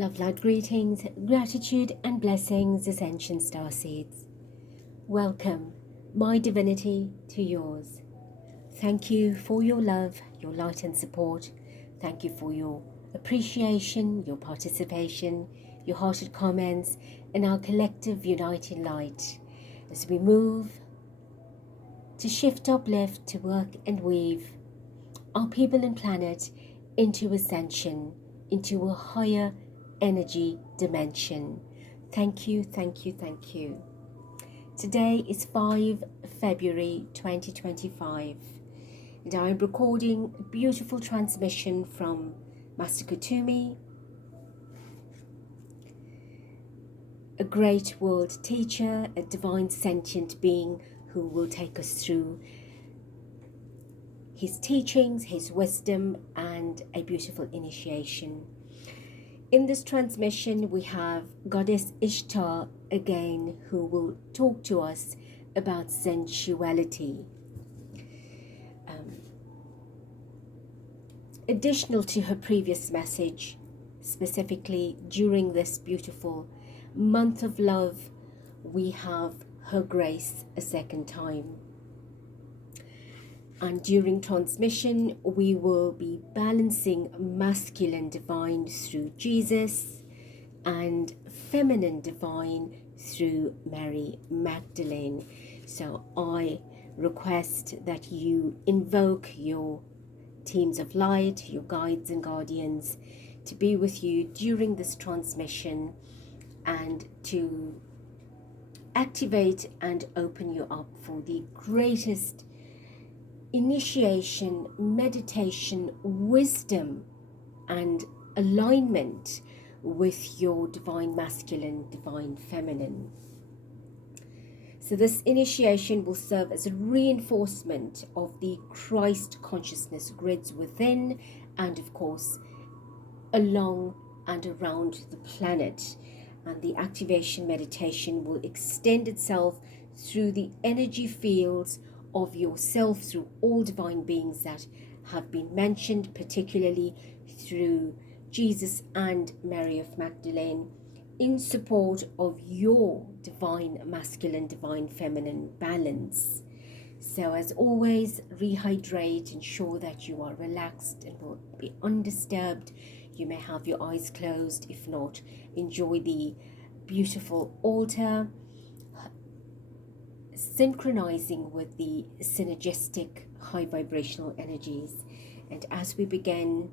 Love, light, greetings, gratitude and blessings, Ascension Starseeds. Welcome, my divinity, to yours. Thank you for your love, your light and support. Thank you for your appreciation, your participation, your hearted comments, and our collective uniting light as we move to shift, uplift, to work and weave our people and planet into ascension, into a higher energy dimension. Thank you, thank you, thank you. Today is 5 February 2025 and I'm recording a beautiful transmission from Master Kumi, a great world teacher, a divine sentient being who will take us through his teachings, his wisdom, and a beautiful initiation. In this transmission, we have Goddess Ishtar again, who will talk to us about sensuality. Additional to her previous message, specifically during this beautiful month of love, we have her grace a second time. And during transmission, we will be balancing masculine divine through Jesus and feminine divine through Mary Magdalene. So I request that you invoke your teams of light, your guides and guardians, to be with you during this transmission and to activate and open you up for the greatest initiation, meditation, wisdom, and alignment with your divine masculine, divine feminine. So this initiation will serve as a reinforcement of the Christ consciousness grids within and of course along and around the planet. And the activation meditation will extend itself through the energy fields of yourself, through all divine beings that have been mentioned, particularly through Jesus and Mary of Magdalene, in support of your divine masculine, divine feminine balance. So as always, rehydrate, ensure that you are relaxed and will be undisturbed. You may have your eyes closed. If not, enjoy the beautiful altar, synchronizing with the synergistic high vibrational energies. And as we begin,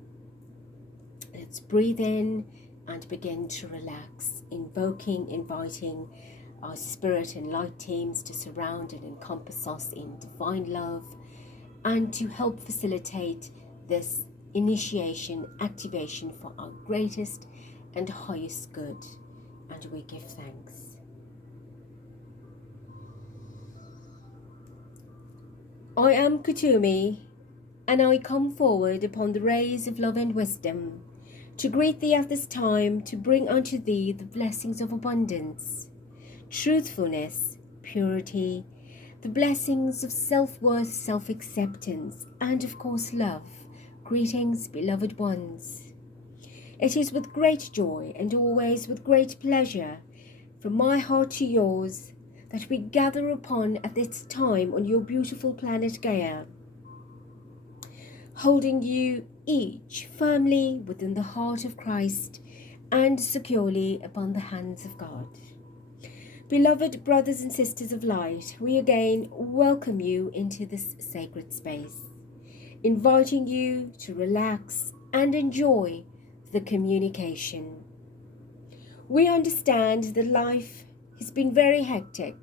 let's breathe in and begin to relax, inviting our spirit and light teams to surround and encompass us in divine love and to help facilitate this initiation, activation for our greatest and highest good. And we give thanks. I am Kumi, and I come forward upon the rays of love and wisdom to greet thee at this time, to bring unto thee the blessings of abundance, truthfulness, purity, the blessings of self-worth, self-acceptance, and of course love. Greetings, beloved ones. It is with great joy and always with great pleasure, from my heart to yours, that we gather upon at this time on your beautiful planet Gaia, holding you each firmly within the heart of Christ and securely upon the hands of God. Beloved brothers and sisters of light, we again welcome you into this sacred space, inviting you to relax and enjoy the communication. We understand that life has been very hectic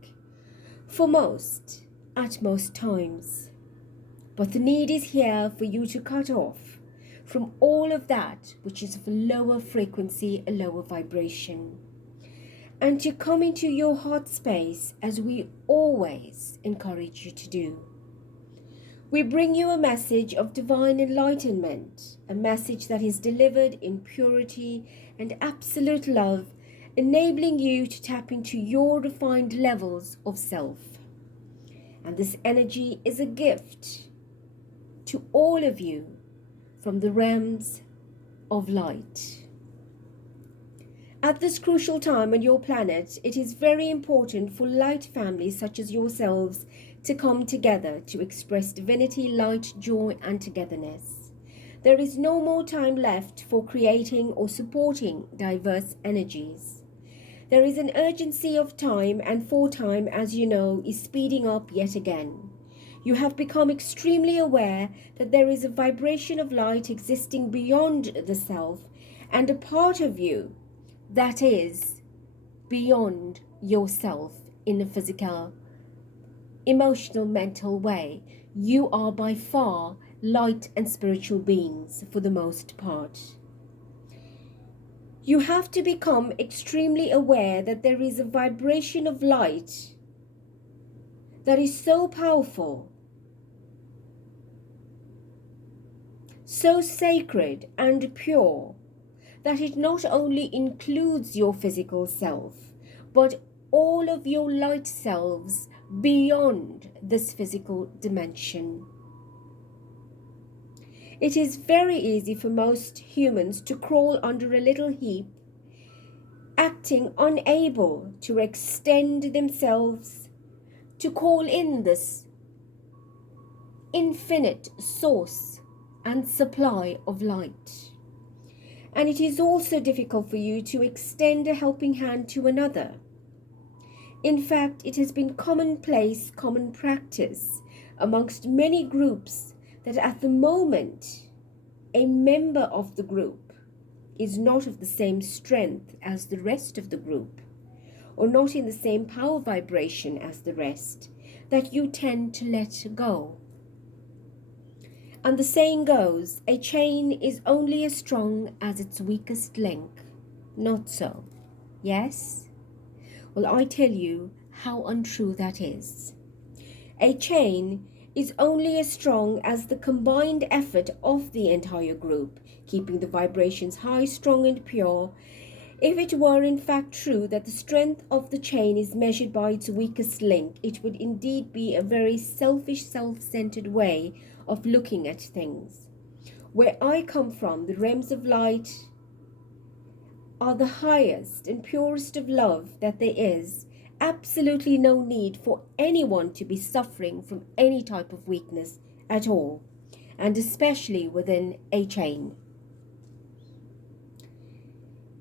for most, at most times. But the need is here for you to cut off from all of that which is of a lower frequency, a lower vibration, and to come into your heart space as we always encourage you to do. We bring you a message of divine enlightenment, a message that is delivered in purity and absolute love, enabling you to tap into your refined levels of self. And this energy is a gift to all of you from the realms of light. At this crucial time on your planet, it is very important for light families such as yourselves to come together to express divinity, light, joy, and togetherness. There is no more time left for creating or supporting diverse energies. There is an urgency of time, and for time, as you know, is speeding up yet again. You have become extremely aware that there is a vibration of light existing beyond the self, and a part of you that is beyond yourself in a physical, emotional, mental way. You are by far light and spiritual beings for the most part. You have to become extremely aware that there is a vibration of light that is so powerful, so sacred and pure, that it not only includes your physical self, but all of your light selves beyond this physical dimension. It is very easy for most humans to crawl under a little heap, acting unable to extend themselves, to call in this infinite source and supply of light. And it is also difficult for you to extend a helping hand to another. In fact, it has been commonplace, common practice amongst many groups that at the moment a member of the group is not of the same strength as the rest of the group, or not in the same power vibration as the rest, that you tend to let go. And the saying goes, a chain is only as strong as its weakest link. Not so. Yes? Well, I tell you how untrue that is. A chain is only as strong as the combined effort of the entire group, keeping the vibrations high, strong, and pure. If it were in fact true that the strength of the chain is measured by its weakest link, it would indeed be a very selfish, self-centered way of looking at things. Where I come from, the realms of light are the highest and purest of love that there is. Absolutely no need for anyone to be suffering from any type of weakness at all, and especially within a chain.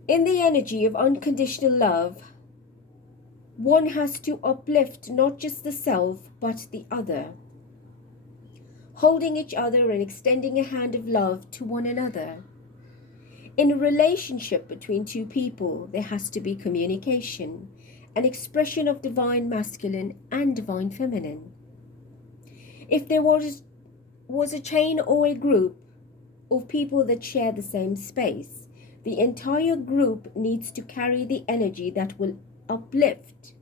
In the energy of unconditional love, one has to uplift not just the self, but the other, holding each other and extending a hand of love to one another. In a relationship between two people, there has to be communication, an expression of divine masculine and divine feminine. If there was a chain or a group of people that share the same space, the entire group needs to carry the energy that will uplift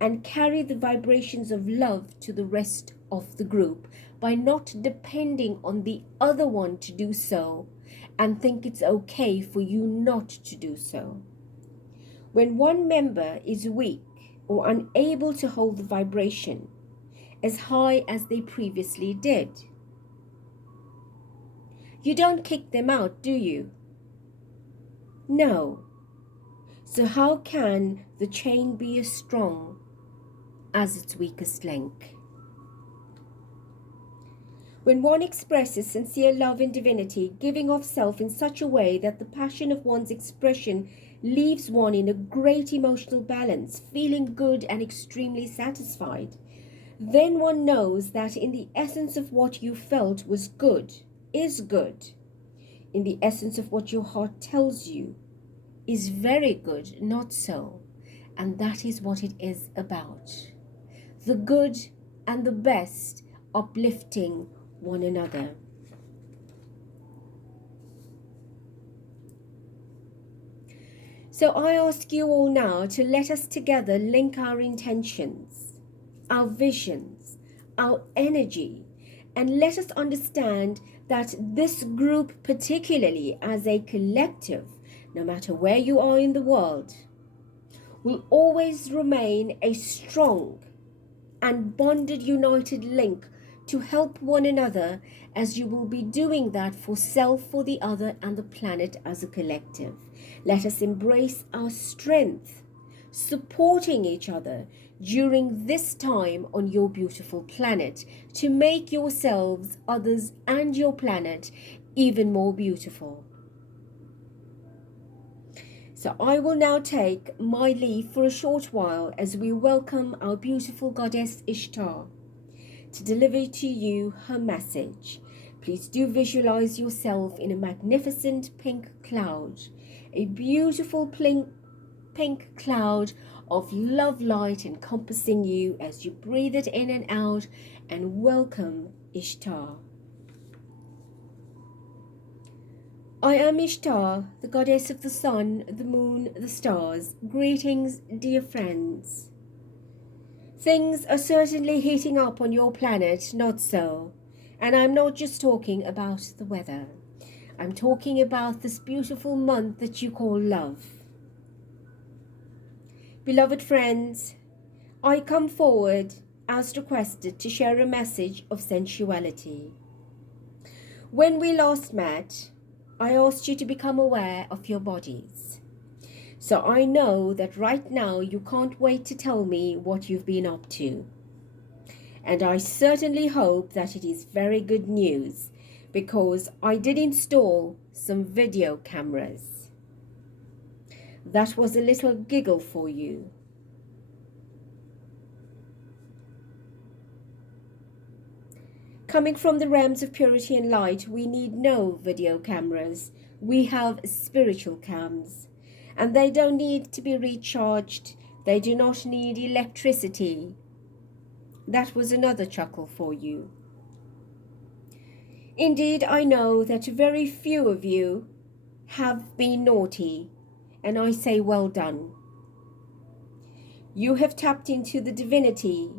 and carry the vibrations of love to the rest of the group, by not depending on the other one to do so and think it's okay for you not to do so. When one member is weak or unable to hold the vibration as high as they previously did, you don't kick them out, do you? No. So how can the chain be as strong as its weakest link? When one expresses sincere love and divinity, giving of self in such a way that the passion of one's expression leaves one in a great emotional balance, feeling good and extremely satisfied, then one knows that in the essence of what you felt was good, is good. In the essence of what your heart tells you is very good, not so. And that is what it is about. The good and the best uplifting one another. So I ask you all now to let us together link our intentions, our visions, our energy, and let us understand that this group, particularly as a collective, no matter where you are in the world, will always remain a strong and bonded, united link to help one another, as you will be doing that for self, for the other, and the planet as a collective. Let us embrace our strength, supporting each other during this time on your beautiful planet to make yourselves, others, and your planet even more beautiful. So I will now take my leave for a short while as we welcome our beautiful goddess Ishtar to deliver to you her message. Please do visualize yourself in a magnificent pink cloud, a beautiful pink cloud of love light encompassing you as you breathe it in and out, and welcome Ishtar. I am Ishtar, the goddess of the sun, the moon, the stars. Greetings, dear friends. Things are certainly heating up on your planet, not so. And I'm not just talking about the weather. I'm talking about this beautiful month that you call love. Beloved friends, I come forward as requested to share a message of sensuality. When we last met, I asked you to become aware of your bodies. So I know that right now you can't wait to tell me what you've been up to. And I certainly hope that it is very good news, because I did install some video cameras. That was a little giggle for you. Coming from the realms of purity and light, we need no video cameras. We have spiritual cams, and they don't need to be recharged. They do not need electricity. That was another chuckle for you. Indeed, I know that very few of you have been naughty, and I say well done. You have tapped into the divinity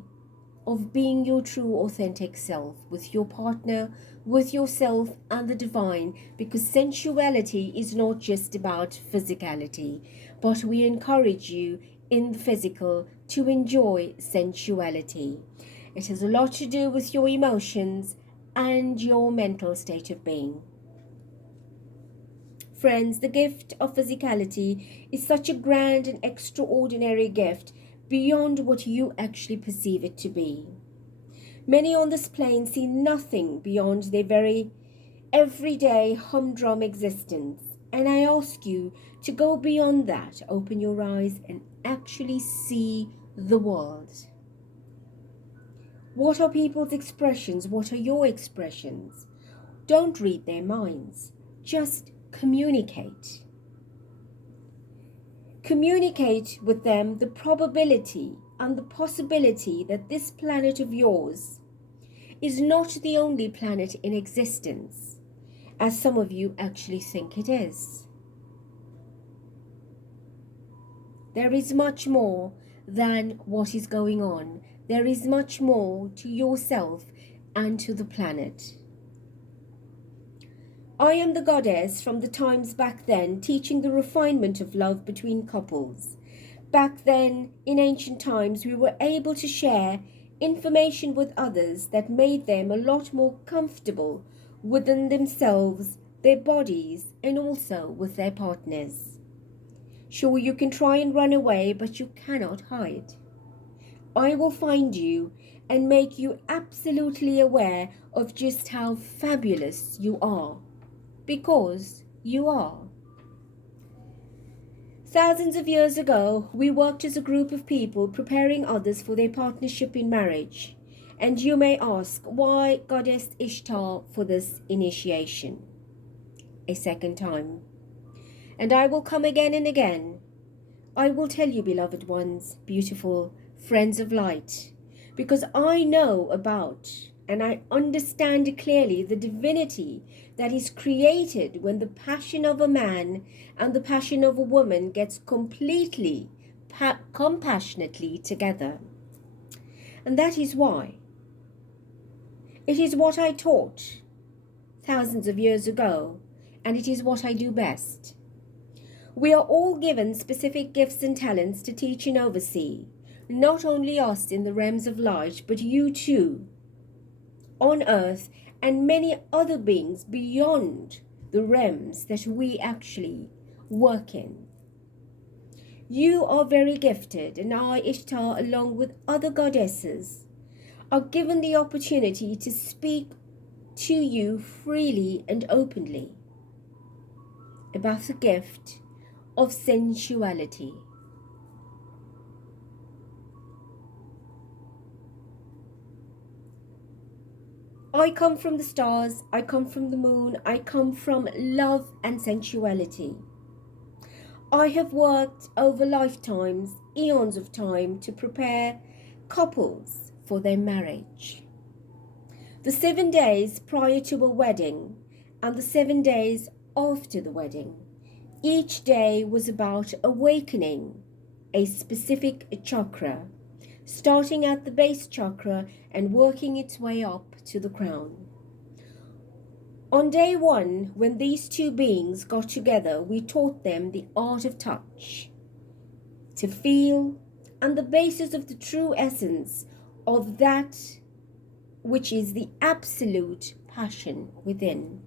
of being your true authentic self with your partner, with yourself and the divine, because sensuality is not just about physicality, but we encourage you in the physical to enjoy sensuality. It has a lot to do with your emotions and your mental state of being. Friends, the gift of physicality is such a grand and extraordinary gift beyond what you actually perceive it to be. Many on this plane see nothing beyond their very everyday humdrum existence, and I ask you to go beyond that, open your eyes and actually see the world. What are people's expressions? What are your expressions? Don't read their minds, just communicate. Communicate with them the probability and the possibility that this planet of yours is not the only planet in existence, as some of you actually think it is. There is much more than what is going on. There is much more to yourself and to the planet. I am the goddess from the times back then, teaching the refinement of love between couples. Back then, in ancient times, we were able to share information with others that made them a lot more comfortable within themselves, their bodies, and also with their partners. Sure, you can try and run away, but you cannot hide. I will find you and make you absolutely aware of just how fabulous you are. Because you are. Thousands of years ago, we worked as a group of people preparing others for their partnership in marriage. And you may ask, why Goddess Ishtar for this initiation? A second time. And I will come again and again. I will tell you, beloved ones, beautiful friends of light, because I know about and I understand clearly the divinity that is created when the passion of a man and the passion of a woman gets completely, compassionately together. And that is why. It is what I taught thousands of years ago, and it is what I do best. We are all given specific gifts and talents to teach and oversee, not only us in the realms of light, but you too, on earth, and many other beings beyond the realms that we actually working. You are very gifted, and I, Ishtar, along with other goddesses, are given the opportunity to speak to you freely and openly about the gift of sensuality. I come from the stars, I come from the moon, I come from love and sensuality. I have worked over lifetimes, eons of time, to prepare couples for their marriage. The 7 days prior to a wedding and the 7 days after the wedding, each day was about awakening a specific chakra, starting at the base chakra and working its way up to the crown. On day 1, when these two beings got together, we taught them the art of touch, to feel, and the basis of the true essence of that which is the absolute passion within.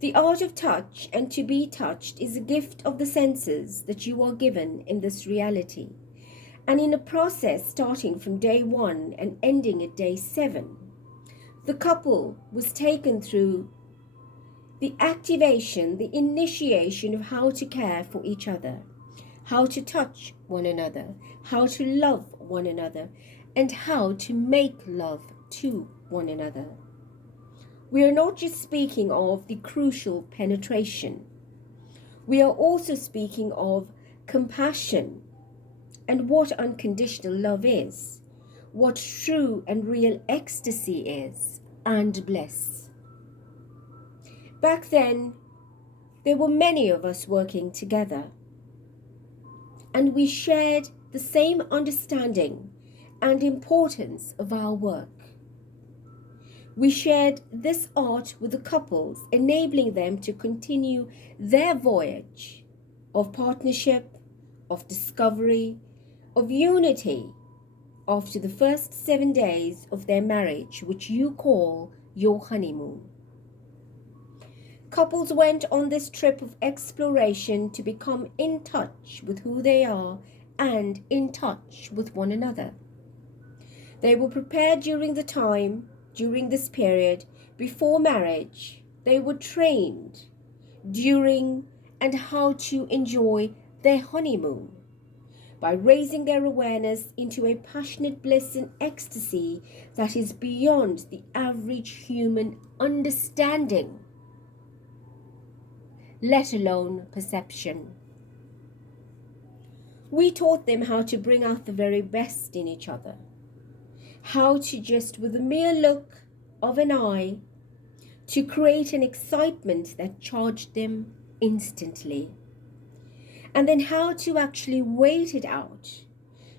The art of touch and to be touched is a gift of the senses that you are given in this reality. And in a process starting from day 1 and ending at day 7, the couple was taken through the activation, the initiation of how to care for each other, how to touch one another, how to love one another, and how to make love to one another. We are not just speaking of the crucial penetration. We are also speaking of compassion and what unconditional love is, what true and real ecstasy is, and bliss. Back then, there were many of us working together, and we shared the same understanding and importance of our work. We shared this art with the couples, enabling them to continue their voyage of partnership, of discovery, of unity after the first 7 days of their marriage, which you call your honeymoon. Couples went on this trip of exploration to become in touch with who they are and in touch with one another. They were prepared during this period before marriage. They were trained during and how to enjoy their honeymoon by raising their awareness into a passionate bliss and ecstasy that is beyond the average human understanding, let alone perception. We taught them how to bring out the very best in each other, how to just with a mere look of an eye to create an excitement that charged them instantly, and then how to actually wait it out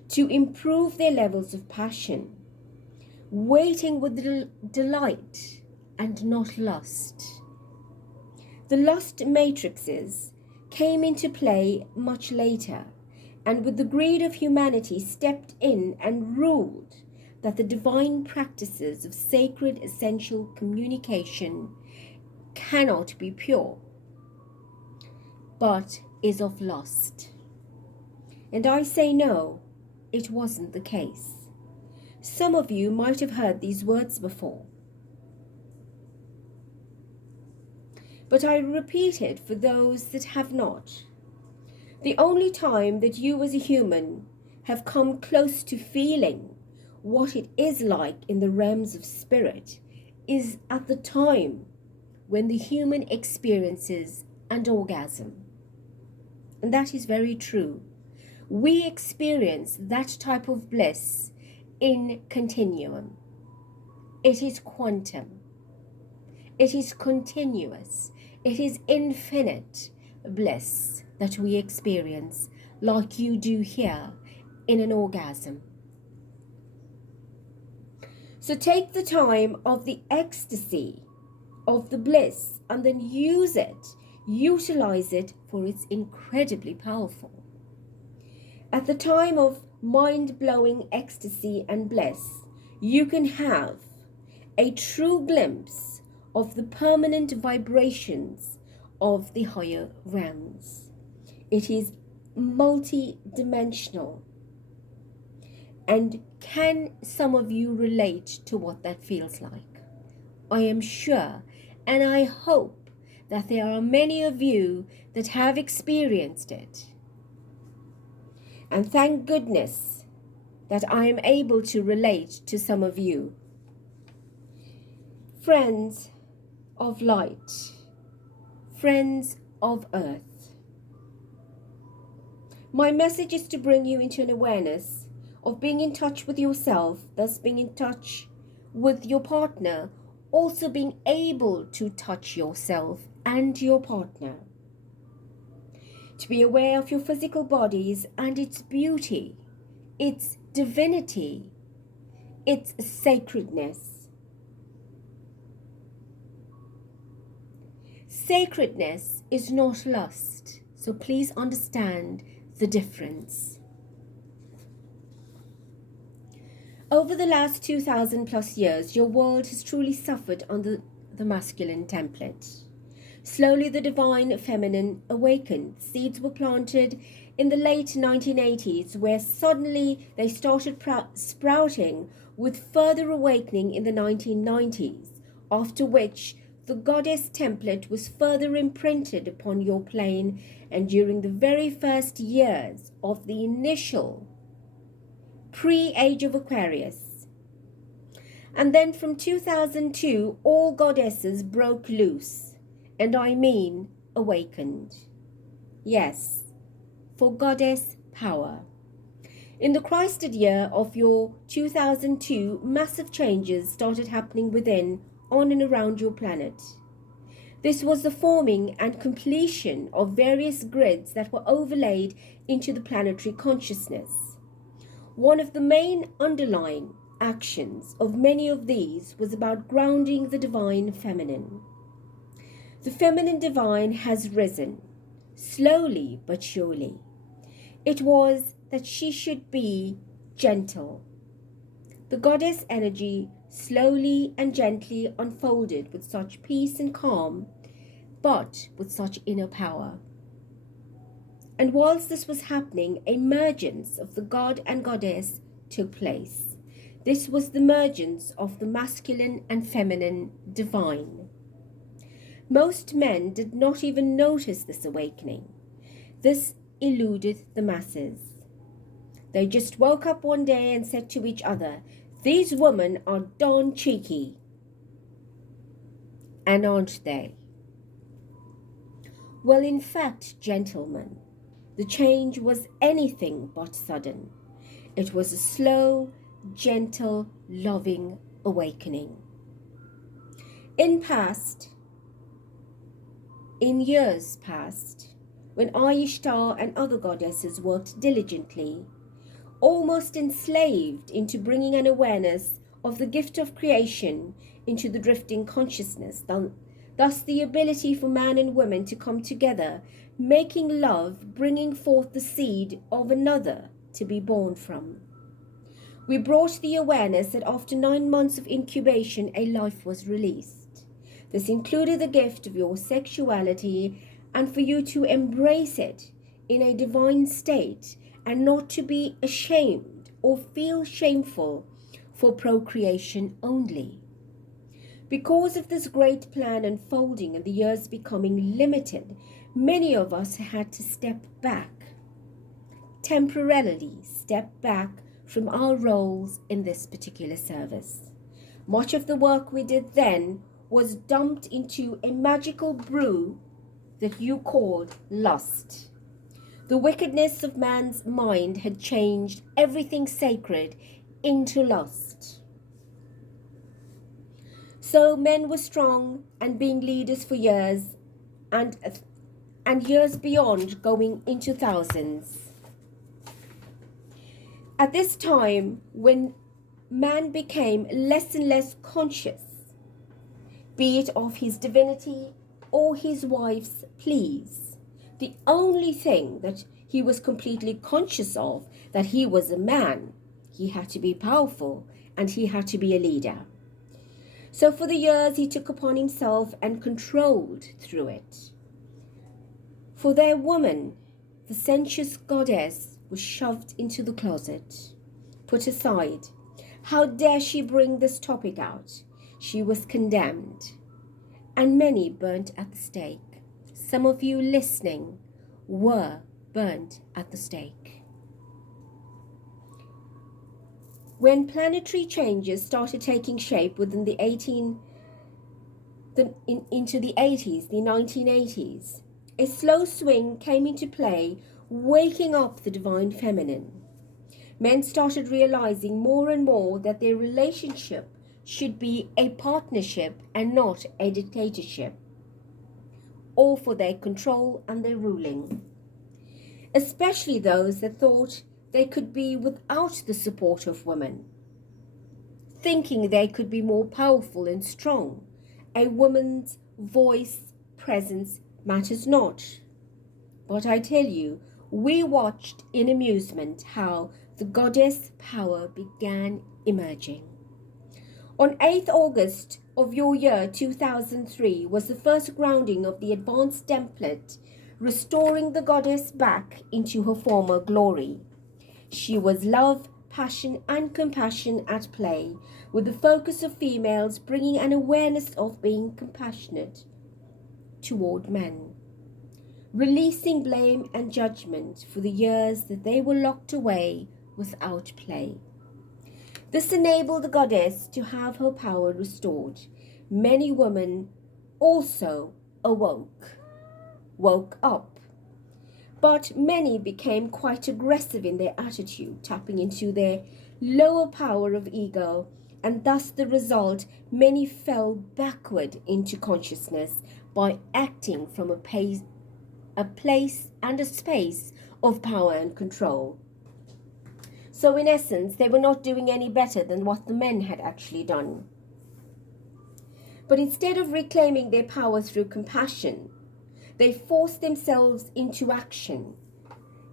to improve their levels of passion, waiting with delight and not lust. The lust matrices came into play much later, and with the greed of humanity stepped in and ruled that the divine practices of sacred essential communication cannot be pure, but is of lust. And I say no, it wasn't the case. Some of you might have heard these words before, but I repeat it for those that have not. The only time that you as a human have come close to feeling what it is like in the realms of spirit is at the time when the human experiences an orgasm. And that is very true. We experience that type of bliss in continuum. It is quantum. It is continuous. It is infinite bliss that we experience like you do here in an orgasm. So take the time of the ecstasy, of the bliss, and then use it, utilize it, for it's incredibly powerful. At the time of mind-blowing ecstasy and bliss, you can have a true glimpse of the permanent vibrations of the higher realms. It is multi-dimensional. And can some of you relate to what that feels like? I am sure, and I hope that there are many of you that have experienced it. And thank goodness that I am able to relate to some of you. Friends of light, friends of earth, my message is to bring you into an awareness of being in touch with yourself, thus being in touch with your partner, also being able to touch yourself and your partner. To be aware of your physical bodies and its beauty, its divinity, its sacredness. Sacredness is not lust, so please understand the difference. Over the last 2,000 plus years, your world has truly suffered under the masculine template. Slowly the divine feminine awakened. Seeds were planted in the late 1980s, where suddenly they started sprouting, with further awakening in the 1990s, after which the goddess template was further imprinted upon your plane, and during the very first years of the initial pre-age of Aquarius. And then from 2002, all goddesses broke loose, and I mean awakened. Yes, for goddess power. In the Christed year of your 2002, massive changes started happening within, on and around your planet. This was the forming and completion of various grids that were overlaid into the planetary consciousness. One of the main underlying actions of many of these was about grounding the divine feminine. The feminine divine has risen, slowly but surely. It was that she should be gentle. The goddess energy slowly and gently unfolded with such peace and calm, but with such inner power. And whilst this was happening, a mergence of the god and goddess took place. This was the mergence of the masculine and feminine divine. Most men did not even notice this awakening. This eluded the masses. They just woke up one day and said to each other, "These women are darn cheeky." And aren't they? Well, in fact, gentlemen, the change was anything but sudden. It was a slow, gentle, loving awakening. In years past, when Ishtar and other goddesses worked diligently, almost enslaved into bringing an awareness of the gift of creation into the drifting consciousness, thus the ability for man and woman to come together, making love, bringing forth the seed of another to be born from. We brought the awareness that after 9 months of incubation, a life was released. This included the gift of your sexuality, and for you to embrace it in a divine state and not to be ashamed or feel shameful for procreation only. Because of this great plan unfolding and the years becoming limited, many of us had to temporarily step back from our roles in this particular service. Much of the work we did then was dumped into a magical brew that you called lust. The wickedness of man's mind had changed everything sacred into lust. So men were strong and being leaders for years and years beyond, going into thousands. At this time, when man became less and less conscious, be it of his divinity or his wife's pleas, the only thing that he was completely conscious of, that he was a man, he had to be powerful, and he had to be a leader. So for the years he took upon himself and controlled through it. For their woman, the sensuous goddess was shoved into the closet, put aside. How dare she bring this topic out? She was condemned, and many burnt at the stake. Some of you listening were burnt at the stake. When planetary changes started taking shape within into the 80s, the 1980s, a slow swing came into play, waking up the divine feminine. Men started realizing more and more that their relationship should be a partnership and not a dictatorship, all for their control and their ruling. Especially those that thought they could be without the support of women, thinking they could be more powerful and strong. A woman's voice, presence matters not. But I tell you, we watched in amusement how the goddess power began emerging. On 8th August of your year 2003 was the first grounding of the advanced template, restoring the goddess back into her former glory. She was love, passion and compassion at play, with the focus of females bringing an awareness of being compassionate toward men, releasing blame and judgment for the years that they were locked away without play. This enabled the goddess to have her power restored. Many women also woke up. But many became quite aggressive in their attitude, tapping into their lower power of ego, and thus the result, many fell backward into consciousness by acting from a place and a space of power and control. So in essence, they were not doing any better than what the men had actually done. But instead of reclaiming their power through compassion, they forced themselves into action,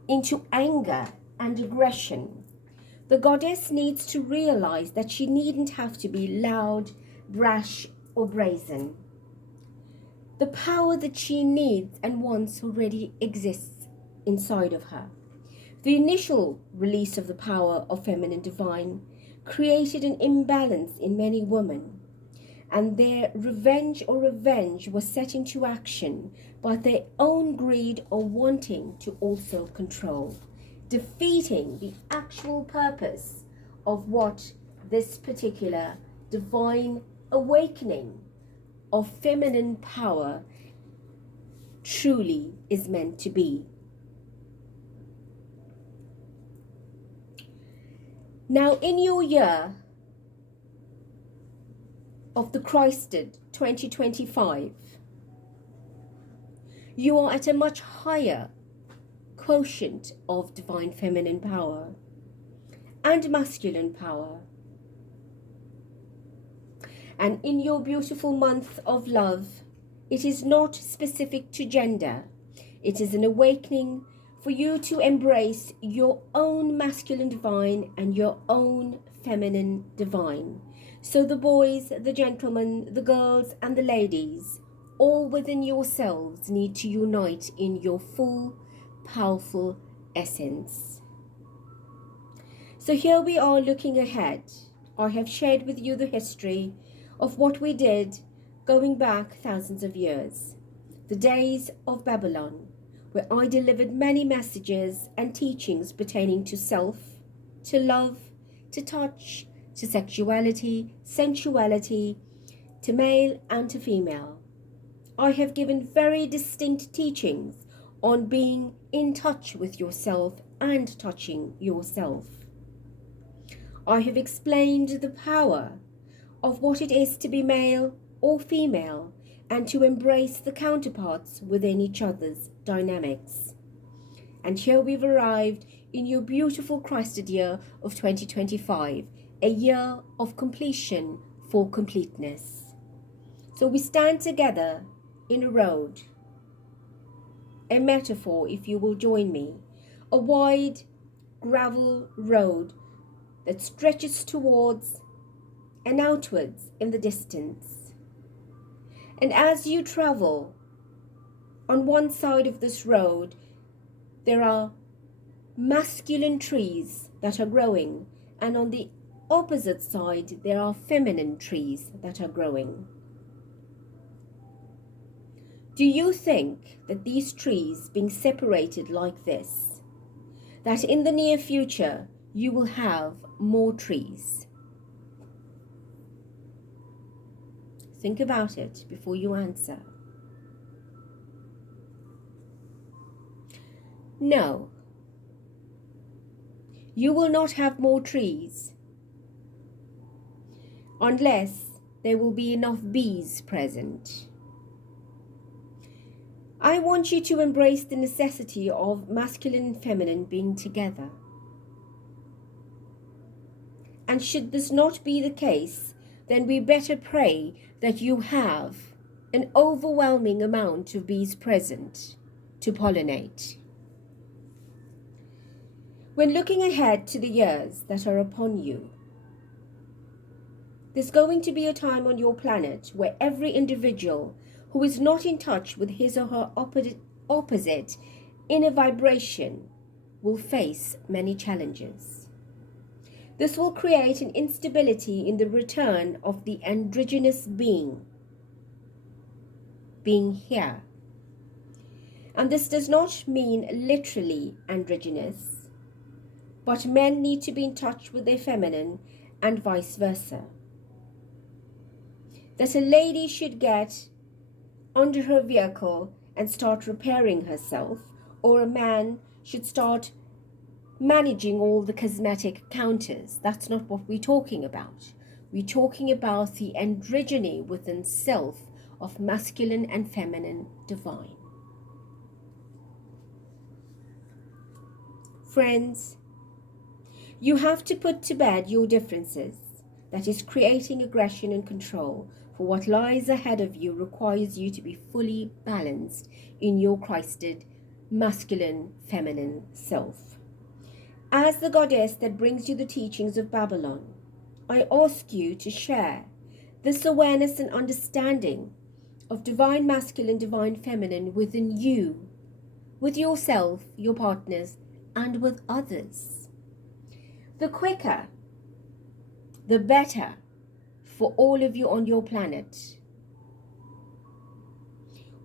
into anger and aggression. The goddess needs to realize that she needn't have to be loud, brash, or brazen. The power that she needs and wants already exists inside of her. The initial release of the power of feminine divine created an imbalance in many women, and their revenge was set into action by their own greed or wanting to also control, defeating the actual purpose of what this particular divine awakening of feminine power truly is meant to be. Now, in your year of the Christed 2025, you are at a much higher quotient of divine feminine power and masculine power. And in your beautiful month of love, it is not specific to gender. It is an awakening for you to embrace your own masculine divine and your own feminine divine. So the boys, the gentlemen, the girls and the ladies, all within yourselves need to unite in your full, powerful essence. So here we are looking ahead. I have shared with you the history of what we did going back thousands of years. The days of Babylon, where I delivered many messages and teachings pertaining to self, to love, to touch, to sexuality, sensuality, to male and to female. I have given very distinct teachings on being in touch with yourself and touching yourself. I have explained the power of what it is to be male or female and to embrace the counterparts within each other's dynamics. And here we've arrived in your beautiful Christed year of 2025, a year of completion for completeness. So we stand together in a road, a metaphor if you will join me, a wide gravel road that stretches towards and outwards in the distance. And as you travel On one side of this road, there are masculine trees that are growing, and on the opposite side, there are feminine trees that are growing. Do you think that these trees being separated like this, that in the near future you will have more trees? Think about it before you answer. No. You will not have more trees unless there will be enough bees present. I want you to embrace the necessity of masculine and feminine being together. And should this not be the case, then we better pray that you have an overwhelming amount of bees present to pollinate. When looking ahead to the years that are upon you, there's going to be a time on your planet where every individual who is not in touch with his or her opposite inner vibration will face many challenges. This will create an instability in the return of the androgynous being here. And this does not mean literally androgynous, but men need to be in touch with their feminine and vice versa. That a lady should get under her vehicle and start repairing herself, or a man should start managing all the cosmetic counters. That's not what we're talking about. We're talking about the androgyny within self of masculine and feminine divine. Friends, you have to put to bed your differences that is creating aggression and control, for what lies ahead of you requires you to be fully balanced in your Christed masculine feminine self. As the goddess that brings you the teachings of Babylon, I ask you to share this awareness and understanding of divine masculine, divine feminine within you, with yourself, your partners, and with others. The quicker, the better for all of you on your planet.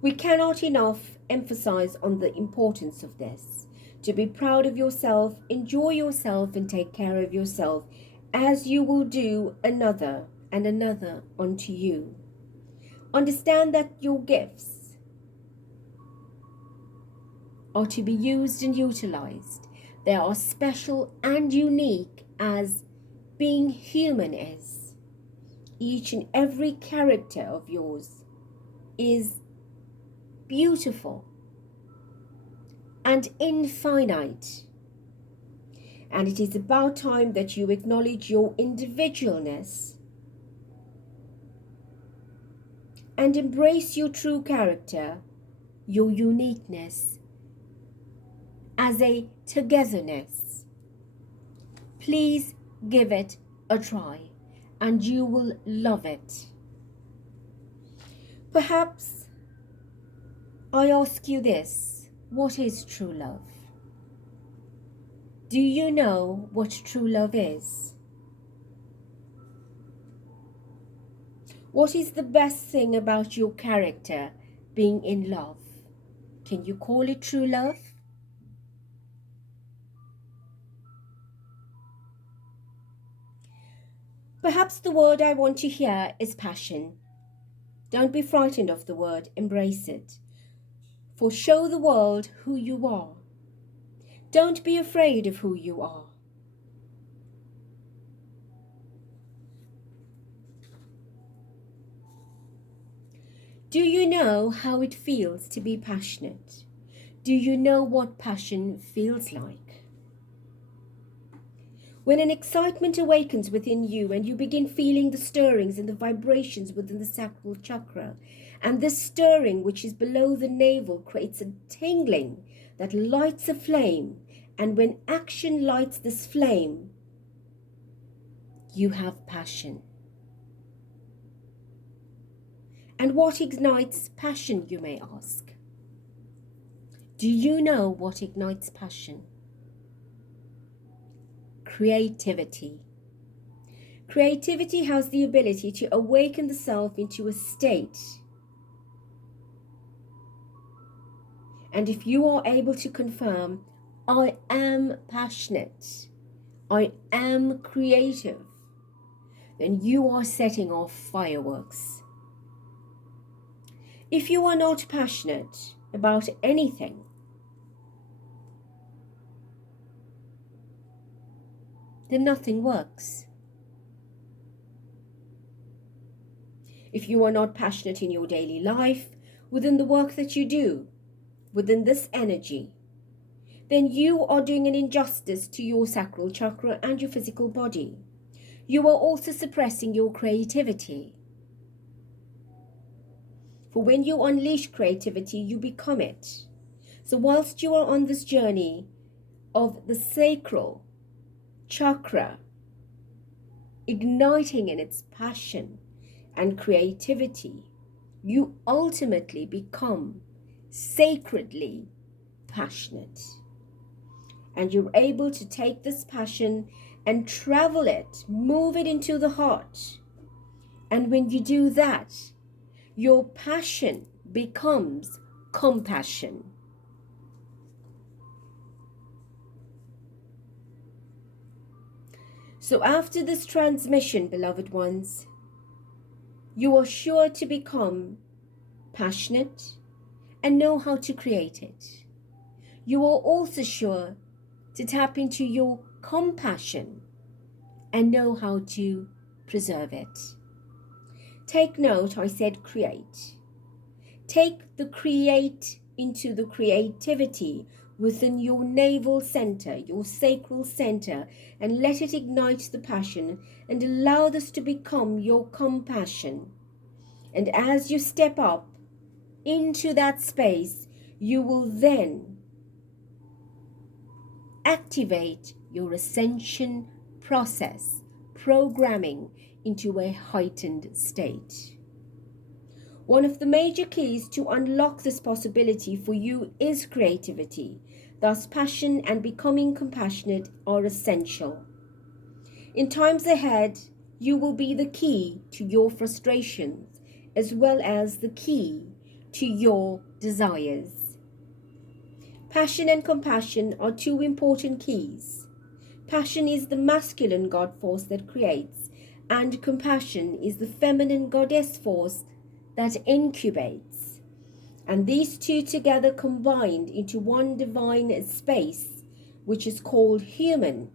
We cannot enough emphasize on the importance of this. To be proud of yourself, enjoy yourself, and take care of yourself, as you will do another and another unto you. Understand that your gifts are to be used and utilized. They are special and unique as being human is. Each and every character of yours is beautiful and infinite. And it is about time that you acknowledge your individualness and embrace your true character, your uniqueness, as a togetherness. Please give it a try, and you will love it. Perhaps I ask you this: what is true love? Do you know what true love is? What is the best thing about your character being in love? Can you call it true love? Perhaps the word I want to hear is passion. Don't be frightened of the word, embrace it. For show the world who you are. Don't be afraid of who you are. Do you know how it feels to be passionate? Do you know what passion feels like? When an excitement awakens within you and you begin feeling the stirrings and the vibrations within the sacral chakra, and this stirring which is below the navel creates a tingling that lights a flame, and when action lights this flame, you have passion. And what ignites passion, you may ask? Do you know what ignites passion? Creativity. Creativity has the ability to awaken the self into a state. And if you are able to confirm, I am passionate, I am creative, then you are setting off fireworks. If you are not passionate about anything, then nothing works. If you are not passionate in your daily life, within the work that you do, within this energy, then you are doing an injustice to your sacral chakra and your physical body. You are also suppressing your creativity. For when you unleash creativity, you become it. So whilst you are on this journey of the sacral chakra, igniting in its passion and creativity, you ultimately become sacredly passionate. And you're able to take this passion and travel it, move it into the heart. And when you do that, your passion becomes compassion. So after this transmission, beloved ones, you are sure to become passionate and know how to create it. You are also sure to tap into your compassion and know how to preserve it. Take note, I said create. Take the create into the creativity within your navel center, your sacral center, and let it ignite the passion and allow this to become your compassion. And as you step up into that space, you will then activate your ascension process, programming into a heightened state. One of the major keys to unlock this possibility for you is creativity. Thus, passion and becoming compassionate are essential. In times ahead, you will be the key to your frustrations as well as the key to your desires. Passion and compassion are two important keys. Passion is the masculine God force that creates, and compassion is the feminine goddess force that incubates. And these two together combined into one divine space, which is called human.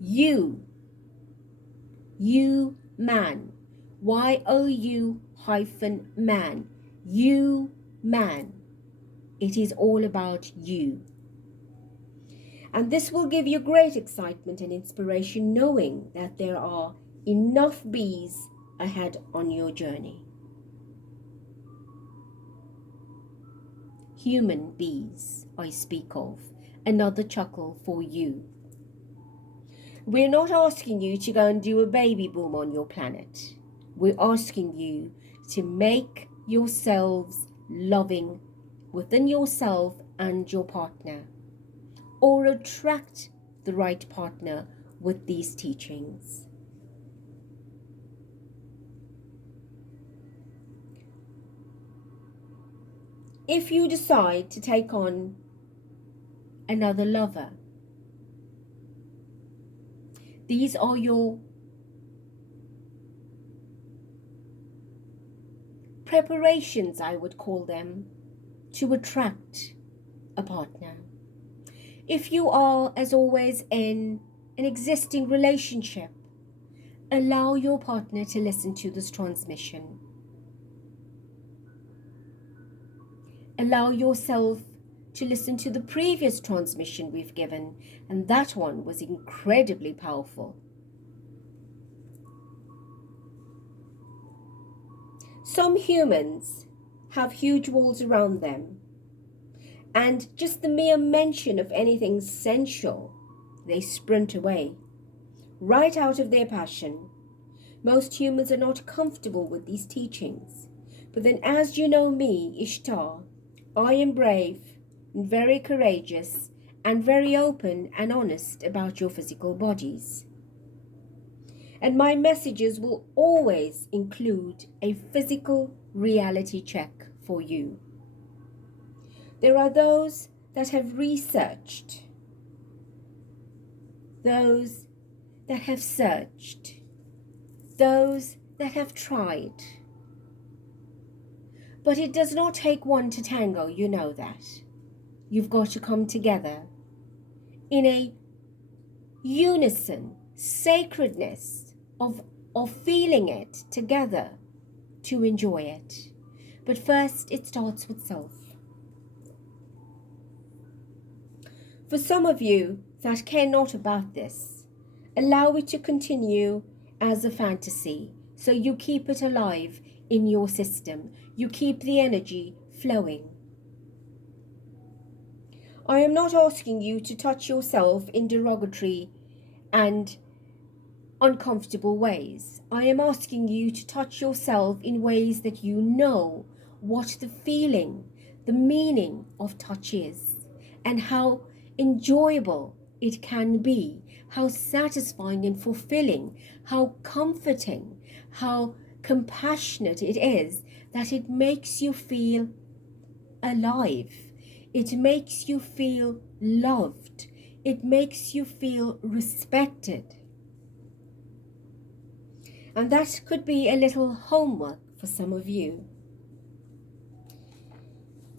You man. YOU-man. You man. It is all about you. And this will give you great excitement and inspiration, knowing that there are enough bees ahead on your journey. Human bees, I speak of. Another chuckle for you. We're not asking you to go and do a baby boom on your planet. We're asking you to make yourselves loving within yourself and your partner, or attract the right partner with these teachings. If you decide to take on another lover, these are your preparations, I would call them, to attract a partner. If you are, as always, in an existing relationship, allow your partner to listen to this transmission. Allow yourself to listen to the previous transmission we've given, and that one was incredibly powerful. Some humans have huge walls around them, and just the mere mention of anything sensual, they sprint away, right out of their passion. Most humans are not comfortable with these teachings. But then, as you know me, Ishtar, I am brave, and very courageous and very open and honest about your physical bodies. And my messages will always include a physical reality check for you. There are those that have researched, those that have searched, those that have tried. But it does not take one to tango, you know that. You've got to come together in a unison, sacredness of feeling it together to enjoy it. But first, it starts with self. For some of you that care not about this, allow it to continue as a fantasy, so you keep it alive in your system. You keep the energy flowing. I am not asking you to touch yourself in derogatory and uncomfortable ways. I am asking you to touch yourself in ways that you know what the feeling, the meaning of touch is, and how enjoyable it can be, how satisfying and fulfilling, how comforting, how compassionate it is, that it makes you feel alive. It makes you feel loved. It makes you feel respected. And that could be a little homework for some of you.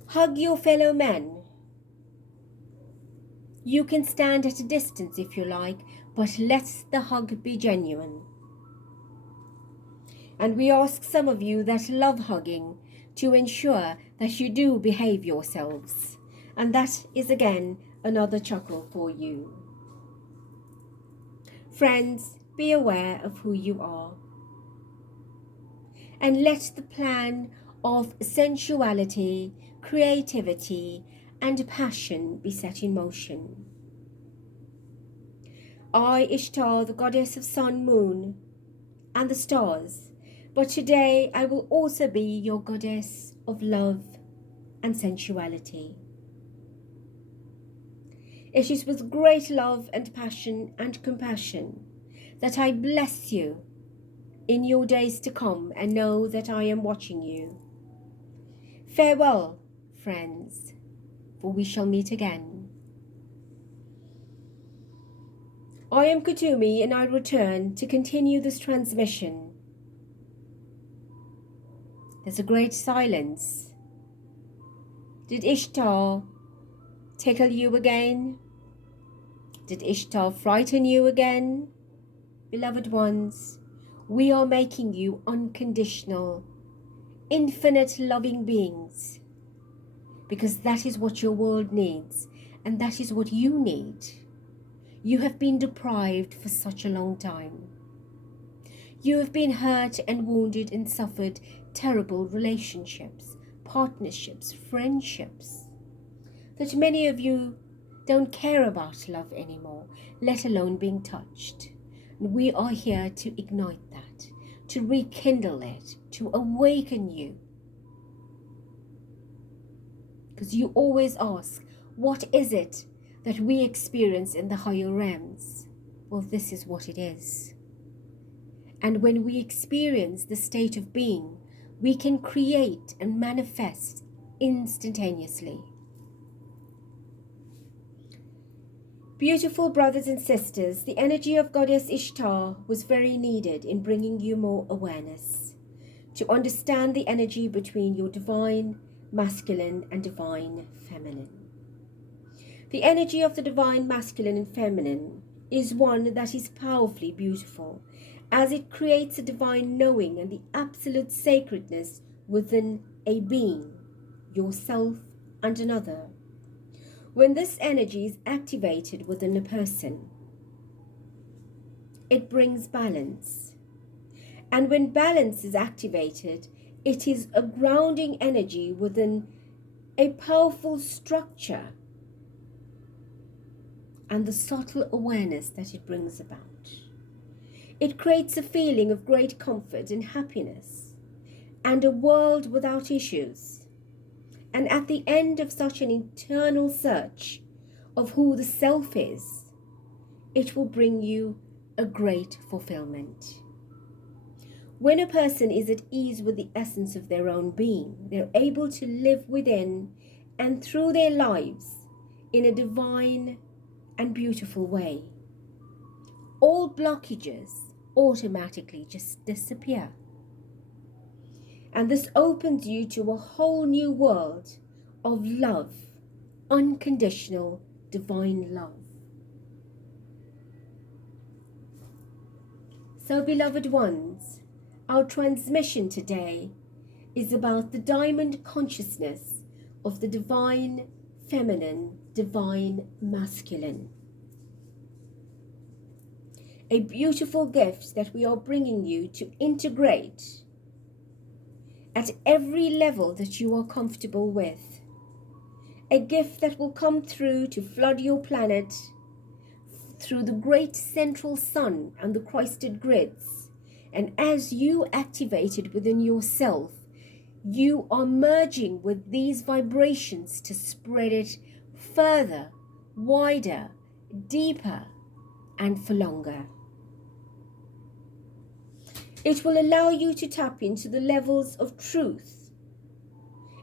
Hug your fellow men. You can stand at a distance if you like, but let the hug be genuine. And we ask some of you that love hugging to ensure that you do behave yourselves. And that is again another chuckle for you. Friends, be aware of who you are. And let the plan of sensuality, creativity, and passion be set in motion. I, Ishtar, the goddess of sun, moon, and the stars, but today I will also be your goddess of love and sensuality. It is with great love and passion and compassion that I bless you in your days to come, and know that I am watching you. Farewell, friends, for we shall meet again. I am Kumi, and I return to continue this transmission. There's a great silence. Did Ishtar tickle you again? Did Ishtar frighten you again? Beloved ones, we are making you unconditional, infinite loving beings, because that is what your world needs, and that is what you need. You have been deprived for such a long time. You have been hurt and wounded and suffered terrible relationships, partnerships, friendships, that many of you don't care about love anymore, let alone being touched. And we are here to ignite that, to rekindle it, to awaken you. Because you always ask, what is it that we experience in the higher realms? Well, this is what it is. And when we experience the state of being, we can create and manifest instantaneously. Beautiful brothers and sisters, the energy of Goddess Ishtar was very needed in bringing you more awareness, to understand the energy between your divine masculine and divine feminine. The energy of the divine masculine and feminine is one that is powerfully beautiful, as it creates a divine knowing and the absolute sacredness within a being, yourself and another. When this energy is activated within a person, it brings balance. And when balance is activated, it is a grounding energy within a powerful structure and the subtle awareness that it brings about. It creates a feeling of great comfort and happiness and a world without issues. And at the end of such an internal search of who the self is, it will bring you a great fulfillment. When a person is at ease with the essence of their own being, they're able to live within and through their lives in a divine and beautiful way. All blockages automatically just disappear. And this opens you to a whole new world of love, unconditional, divine love. So, beloved ones, our transmission today is about the diamond consciousness of the divine feminine, divine masculine. A beautiful gift that we are bringing you to integrate at every level that you are comfortable with. A gift that will come through to flood your planet through the great central sun and the Christed grids. And as you activate it within yourself, you are merging with these vibrations to spread it further, wider, deeper, and for longer. It will allow you to tap into the levels of truth.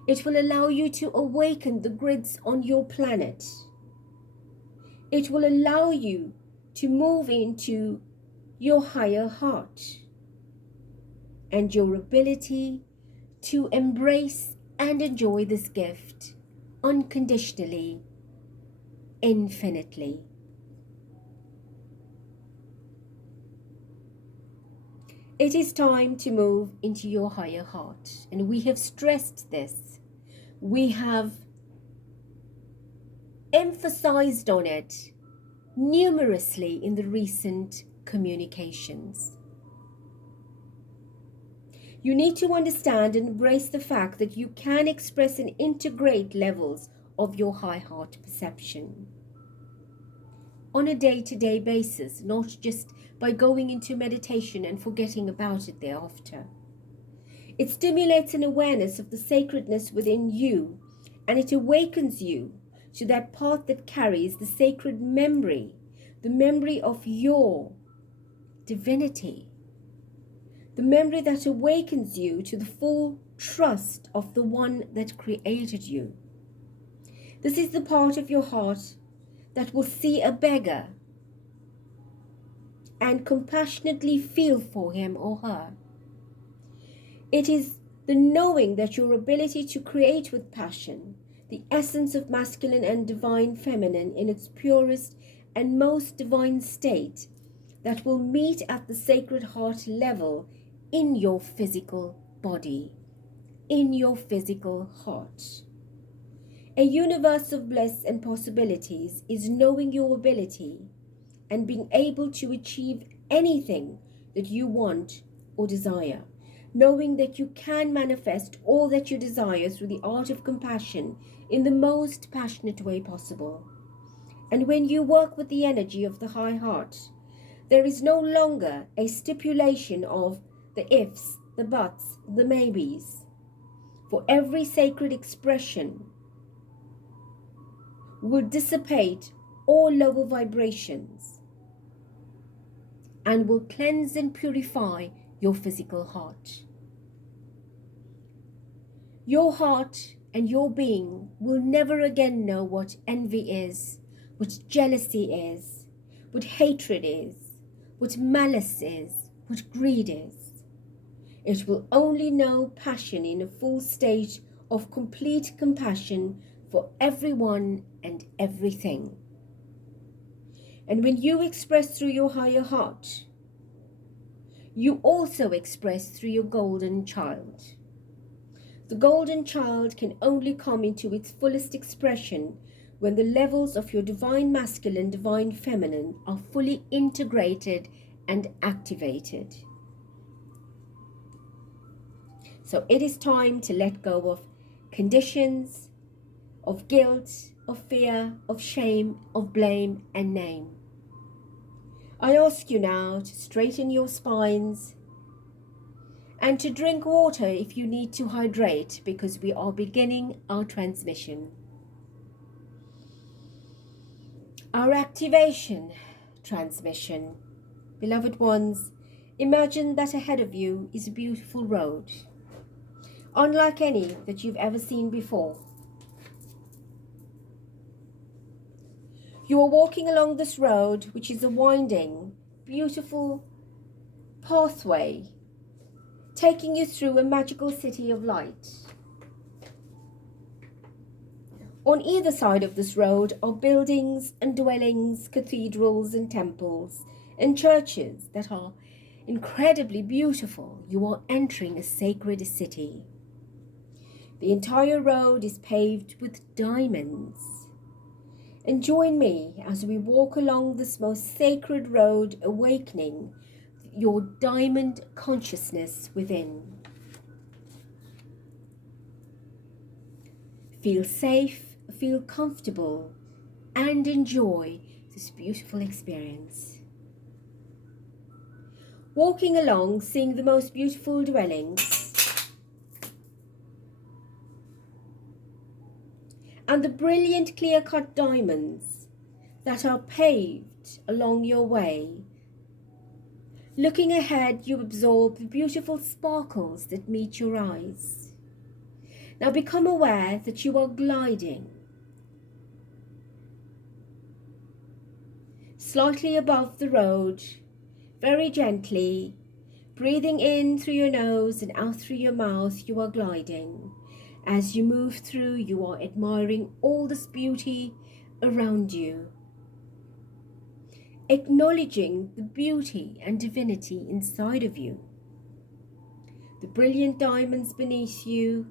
It will allow you to awaken the grids on your planet. It will allow you to move into your higher heart and your ability to embrace and enjoy this gift unconditionally, infinitely. It is time to move into your higher heart, and we have stressed this. We have emphasized on it numerously in the recent communications. You need to understand and embrace the fact that you can express and integrate levels of your high heart perception on a day-to-day basis, not just by going into meditation and forgetting about it thereafter. It stimulates an awareness of the sacredness within you, and it awakens you to that path that carries the sacred memory, the memory of your divinity, the memory that awakens you to the full trust of the one that created you. This is the part of your heart that will see a beggar and compassionately feel for him or her. It is the knowing that your ability to create with passion, the essence of masculine and divine feminine in its purest and most divine state, that will meet at the sacred heart level in your physical body, in your physical heart. A universe of bliss and possibilities is knowing your ability and being able to achieve anything that you want or desire, knowing that you can manifest all that you desire through the art of compassion in the most passionate way possible. And when you work with the energy of the high heart, there is no longer a stipulation of the ifs, the buts, the maybes. For every sacred expression will dissipate all lower vibrations and will cleanse and purify your physical heart. Your heart and your being will never again know what envy is, what jealousy is, what hatred is, what malice is, what greed is. It will only know passion in a full state of complete compassion for everyone and everything. And when you express through your higher heart, you also express through your golden child. The golden child can only come into its fullest expression when the levels of your divine masculine, divine feminine are fully integrated and activated. So it is time to let go of conditions, of guilt, of fear, of shame, of blame and name. I ask you now to straighten your spines and to drink water if you need to hydrate, because we are beginning our transmission. Our activation transmission. Beloved ones, imagine that ahead of you is a beautiful road, unlike any that you've ever seen before. You are walking along this road, which is a winding, beautiful pathway, taking you through a magical city of light. On either side of this road are buildings and dwellings, cathedrals and temples, and churches that are incredibly beautiful. You are entering a sacred city. The entire road is paved with diamonds. And join me as we walk along this most sacred road, awakening your diamond consciousness within. Feel safe, feel comfortable, and enjoy this beautiful experience. Walking along, seeing the most beautiful dwellings and the brilliant clear-cut diamonds that are paved along your way. Looking ahead, you absorb the beautiful sparkles that meet your eyes. Now become aware that you are gliding slightly above the road, very gently, breathing in through your nose and out through your mouth. You are gliding. As you move through, you are admiring all this beauty around you, acknowledging the beauty and divinity inside of you. The brilliant diamonds beneath you,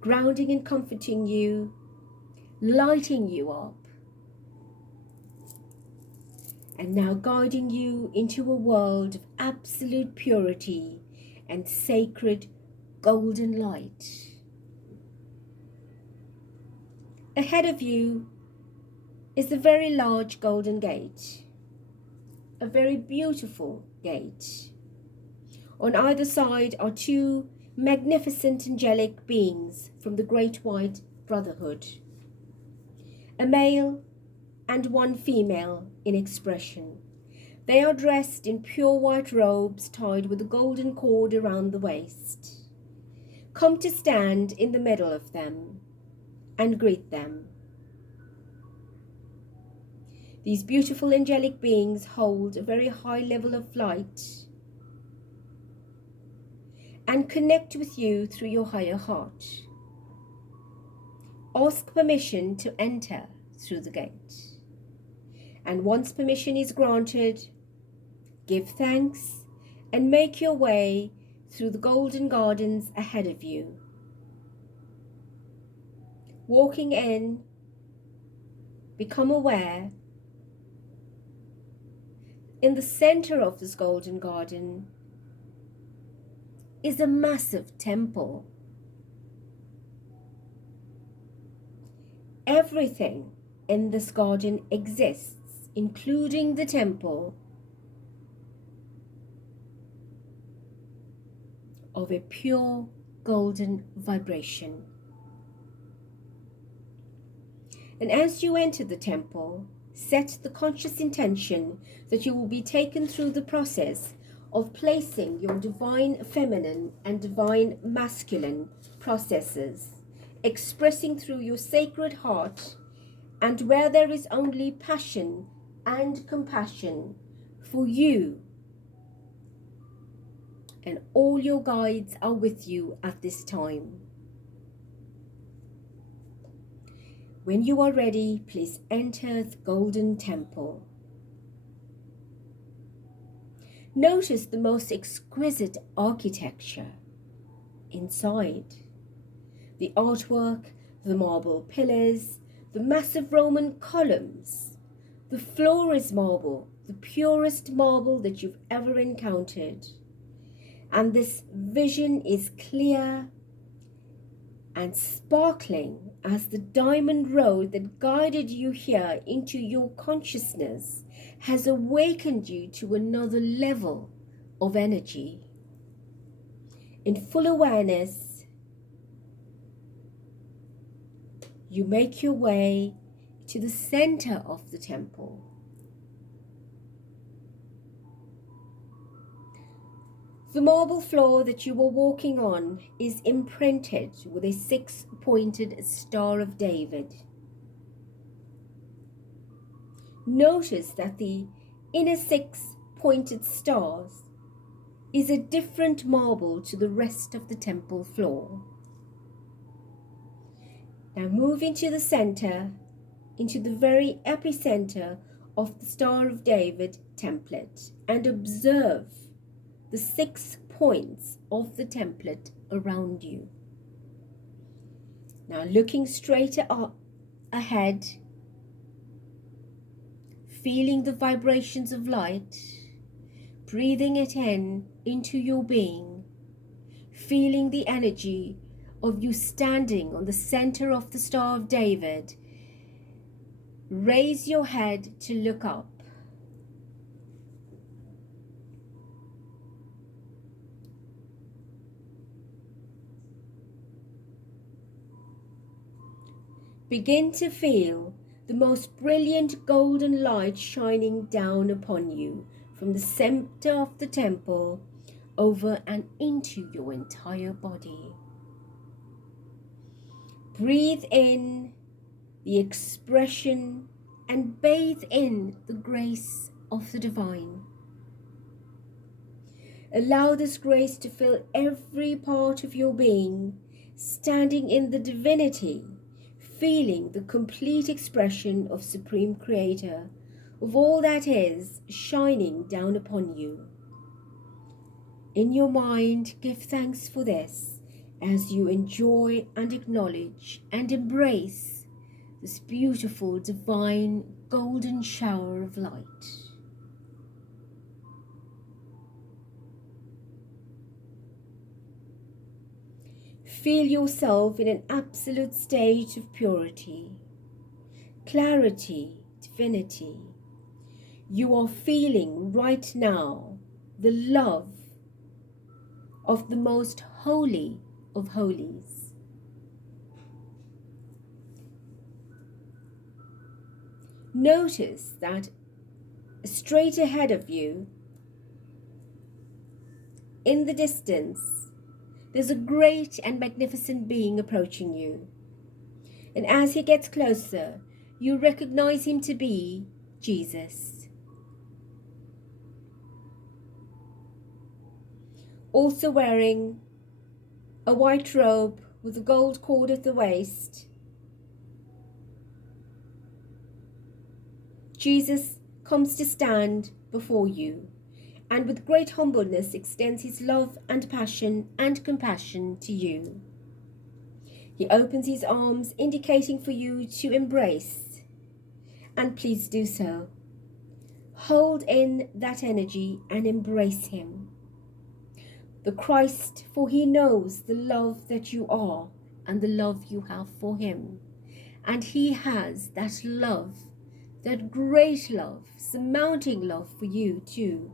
grounding and comforting you, lighting you up, and now guiding you into a world of absolute purity and sacred golden light. Ahead of you is the very large golden gate, a very beautiful gate. On either side are two magnificent angelic beings from the Great White Brotherhood, a male and one female in expression. They are dressed in pure white robes tied with a golden cord around the waist. Come to stand in the middle of them and greet them. These beautiful angelic beings hold a very high level of light and connect with you through your higher heart. Ask permission to enter through the gate. And once permission is granted, give thanks and make your way through the golden gardens ahead of you. Walking in, become aware. In the center of this golden garden is a massive temple. Everything in this garden exists, including the temple, of a pure golden vibration. And as you enter the temple, set the conscious intention that you will be taken through the process of placing your divine feminine and divine masculine processes, expressing through your sacred heart, and where there is only passion and compassion for you. And all your guides are with you at this time. When you are ready, please enter the golden temple. Notice the most exquisite architecture inside. The artwork, the marble pillars, the massive Roman columns. The floor is marble, the purest marble that you've ever encountered. And this vision is clear and sparkling as the diamond road that guided you here into your consciousness has awakened you to another level of energy. In full awareness, you make your way to the center of the temple. The marble floor that you are walking on is imprinted with a 6-pointed Star of David. Notice that the inner 6-pointed stars is a different marble to the rest of the temple floor. Now move into the center, into the very epicenter of the Star of David template, and observe the 6 points of the template around you. Now looking straight ahead, feeling the vibrations of light, breathing it in into your being, feeling the energy of you standing on the center of the Star of David. Raise your head to look up. Begin to feel the most brilliant golden light shining down upon you from the center of the temple over and into your entire body. Breathe in the expression and bathe in the grace of the divine. Allow this grace to fill every part of your being, standing in the divinity, feeling the complete expression of Supreme Creator, of all that is, shining down upon you. In your mind, give thanks for this as you enjoy and acknowledge and embrace this beautiful, divine, golden shower of light. Feel yourself in an absolute state of purity, clarity, divinity. You are feeling right now the love of the most holy of holies. Notice that straight ahead of you, in the distance, there's a great and magnificent being approaching you. And as he gets closer, you recognize him to be Jesus. Also wearing a white robe with a gold cord at the waist, Jesus comes to stand before you, and with great humbleness extends his love and passion and compassion to you. He opens his arms, indicating for you to embrace, and please do so. Hold in that energy and embrace him. The Christ, for he knows the love that you are and the love you have for him. And he has that love, that great love, surmounting love for you too.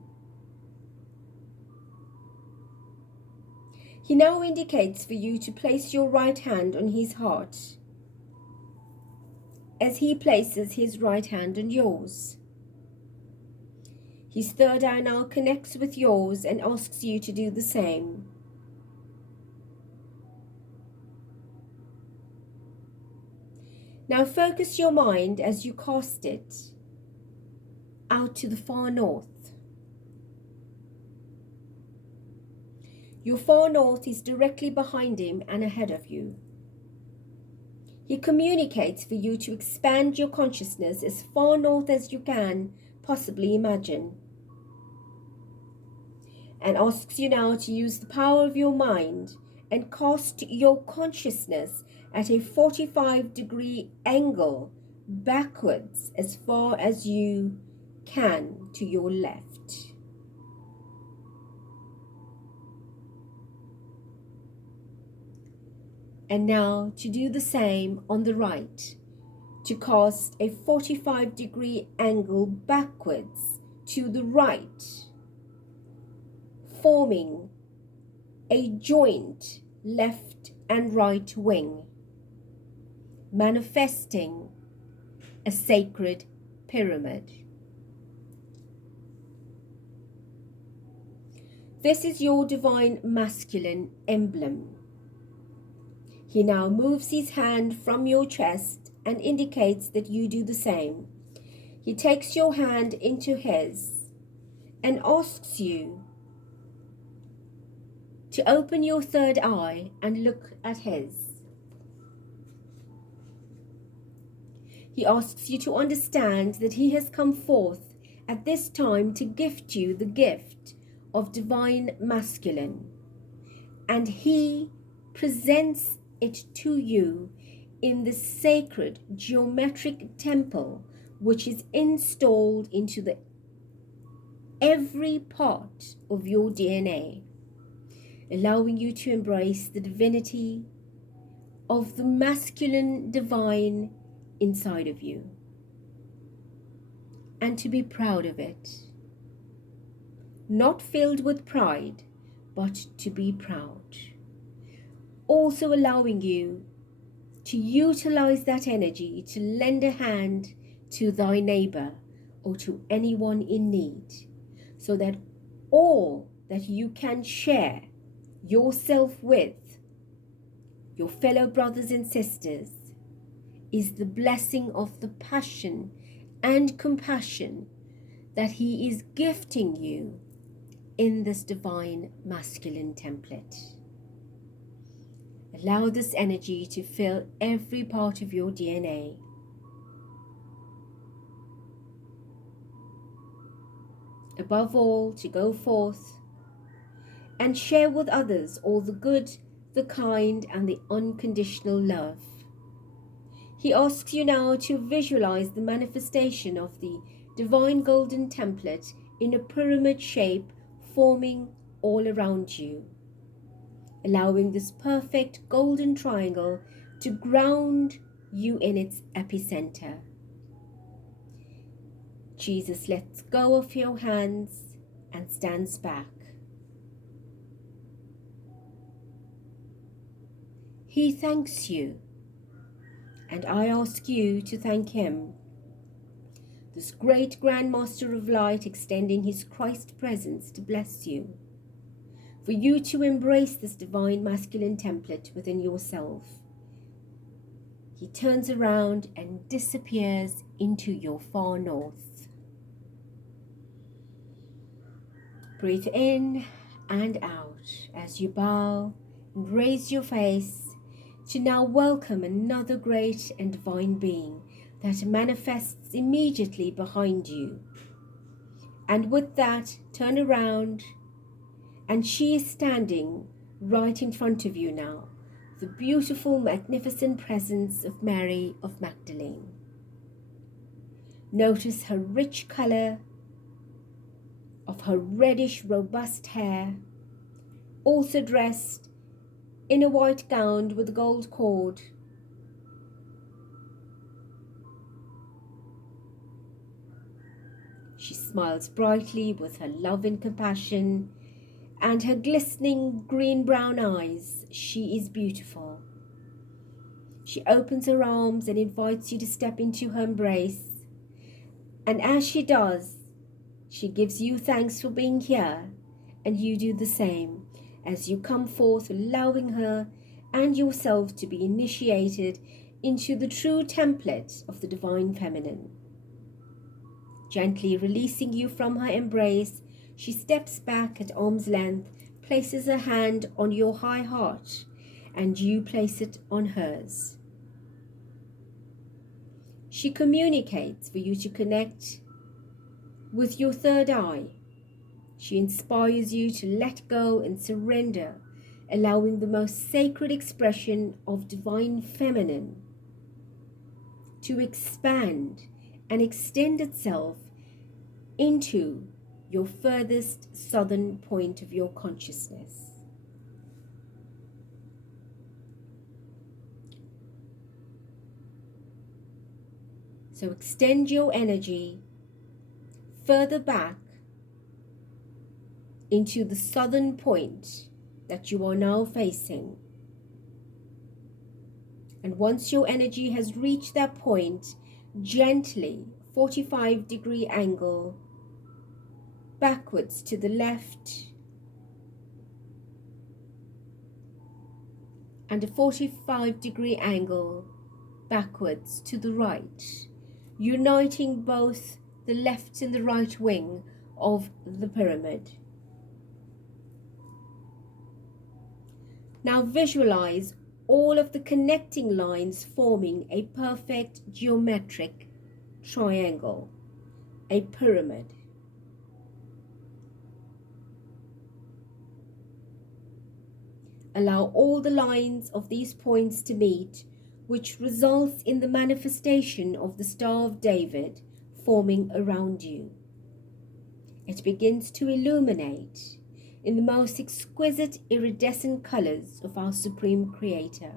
He now indicates for you to place your right hand on his heart as he places his right hand on yours. His third eye now connects with yours and asks you to do the same. Now focus your mind as you cast it out to the far north. Your far north is directly behind him and ahead of you. He communicates for you to expand your consciousness as far north as you can possibly imagine, and asks you now to use the power of your mind and cast your consciousness at a 45-degree angle backwards as far as you can to your left. And now to do the same on the right, to cast a 45-degree angle backwards to the right, forming a joint left and right wing, manifesting a sacred pyramid. This is your divine masculine emblem. He now moves his hand from your chest and indicates that you do the same. He takes your hand into his and asks you to open your third eye and look at his. He asks you to understand that he has come forth at this time to gift you the gift of divine masculine, and he presents it to you in the sacred geometric temple which is installed into every part of your DNA, allowing you to embrace the divinity of the masculine divine inside of you and to be proud of it. Not filled with pride, but to be proud. Also allowing you to utilize that energy to lend a hand to thy neighbor or to anyone in need, so that all that you can share yourself with your fellow brothers and sisters is the blessing of the passion and compassion that he is gifting you in this divine masculine template. Allow this energy to fill every part of your DNA. Above all, to go forth and share with others all the good, the kind, and the unconditional love. He asks you now to visualize the manifestation of the divine golden template in a pyramid shape forming all around you, allowing this perfect golden triangle to ground you in its epicenter. Jesus lets go of your hands and stands back. He thanks you, and I ask you to thank him, this great Grand Master of Light extending his Christ presence to bless you, for you to embrace this divine masculine template within yourself. He turns around and disappears into your far north. Breathe in and out as you bow and raise your face to now welcome another great and divine being that manifests immediately behind you. And with that, turn around, and she is standing right in front of you now, the beautiful, magnificent presence of Mary of Magdalene. Notice her rich color of her reddish, robust hair, also dressed in a white gown with a gold cord. She smiles brightly with her love and compassion, and her glistening green-brown eyes. She is beautiful. She opens her arms and invites you to step into her embrace. And as she does, she gives you thanks for being here, and you do the same as you come forth, allowing her and yourself to be initiated into the true template of the Divine Feminine. Gently releasing you from her embrace, she steps back at arm's length, places her hand on your high heart, and you place it on hers. She communicates for you to connect with your third eye. She inspires you to let go and surrender, allowing the most sacred expression of Divine Feminine to expand and extend itself into your furthest southern point of your consciousness. So extend your energy further back into the southern point that you are now facing. And once your energy has reached that point, gently 45-degree angle backwards to the left and a 45-degree angle backwards to the right, uniting both the left and the right wing of the pyramid. Now visualize all of the connecting lines forming a perfect geometric triangle, a pyramid. Allow all the lines of these points to meet, which results in the manifestation of the Star of David forming around you. It begins to illuminate in the most exquisite iridescent colors of our Supreme Creator.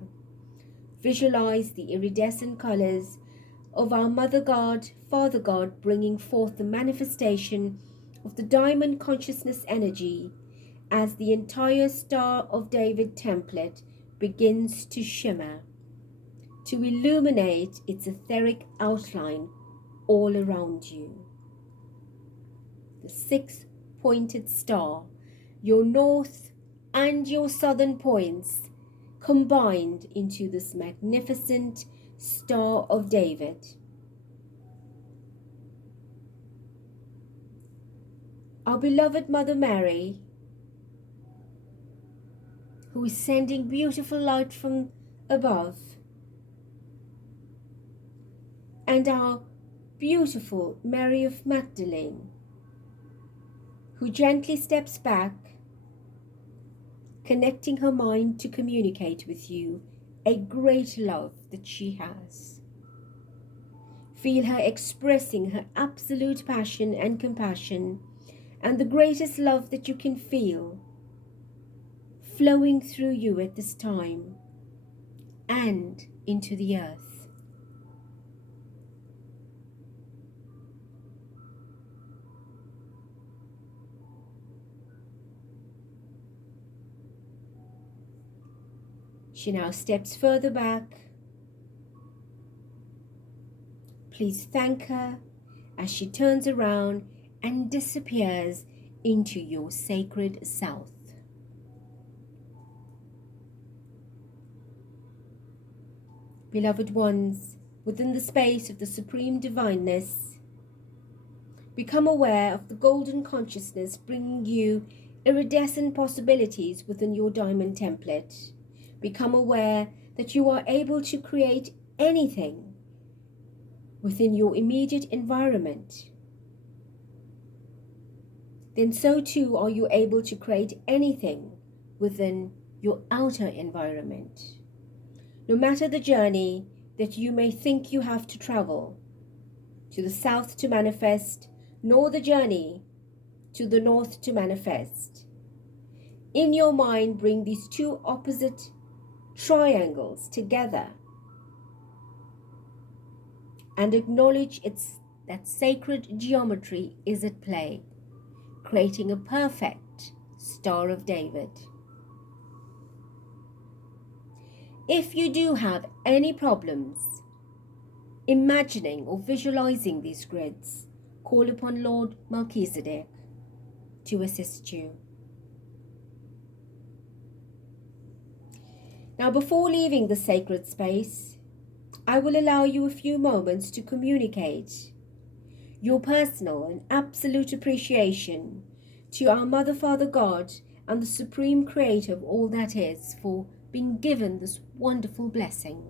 Visualize the iridescent colors of our Mother God, Father God, bringing forth the manifestation of the diamond consciousness energy as the entire Star of David template begins to shimmer, to illuminate its etheric outline all around you. The six-pointed star, your north and your southern points, combined into this magnificent Star of David. Our beloved Mother Mary, who is sending beautiful light from above, and our beautiful Mary of Magdalene, who gently steps back, connecting her mind to communicate with you a great love that she has. Feel her expressing her absolute passion and compassion, and the greatest love that you can feel flowing through you at this time and into the earth. She now steps further back. Please thank her as she turns around and disappears into your sacred south. Beloved ones, within the space of the Supreme Divineness, become aware of the golden consciousness bringing you iridescent possibilities within your diamond template. Become aware that you are able to create anything within your immediate environment. Then so too are you able to create anything within your outer environment. No matter the journey that you may think you have to travel to the south to manifest, nor the journey to the north to manifest, in your mind bring these two opposite triangles together and acknowledge that sacred geometry is at play, creating a perfect Star of David. If you do have any problems imagining or visualizing these grids, call upon Lord Melchizedek to assist you. Now, before leaving the sacred space, I will allow you a few moments to communicate your personal and absolute appreciation to our Mother, Father, God, and the Supreme Creator of all that is for being given this wonderful blessing.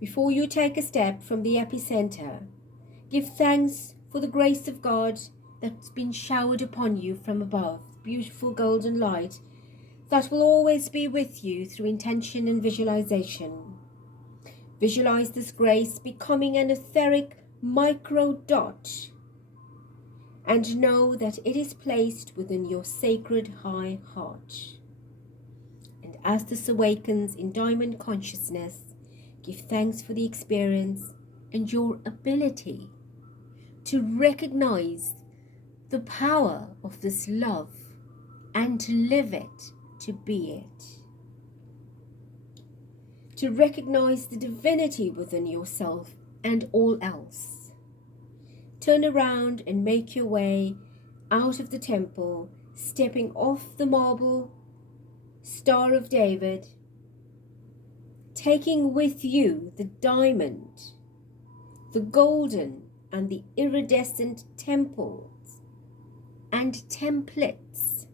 Before you take a step from the epicenter, give thanks for the grace of God that's been showered upon you from above, beautiful golden light that will always be with you through intention and visualization. Visualize this grace becoming an etheric micro dot and know that it is placed within your sacred high heart. And as this awakens in diamond consciousness, give thanks for the experience and your ability to recognize the power of this love and to live it, to be it. To recognize the divinity within yourself and all else. Turn around and make your way out of the temple, stepping off the marble Star of David, taking with you the diamond, the golden and the iridescent temples and templates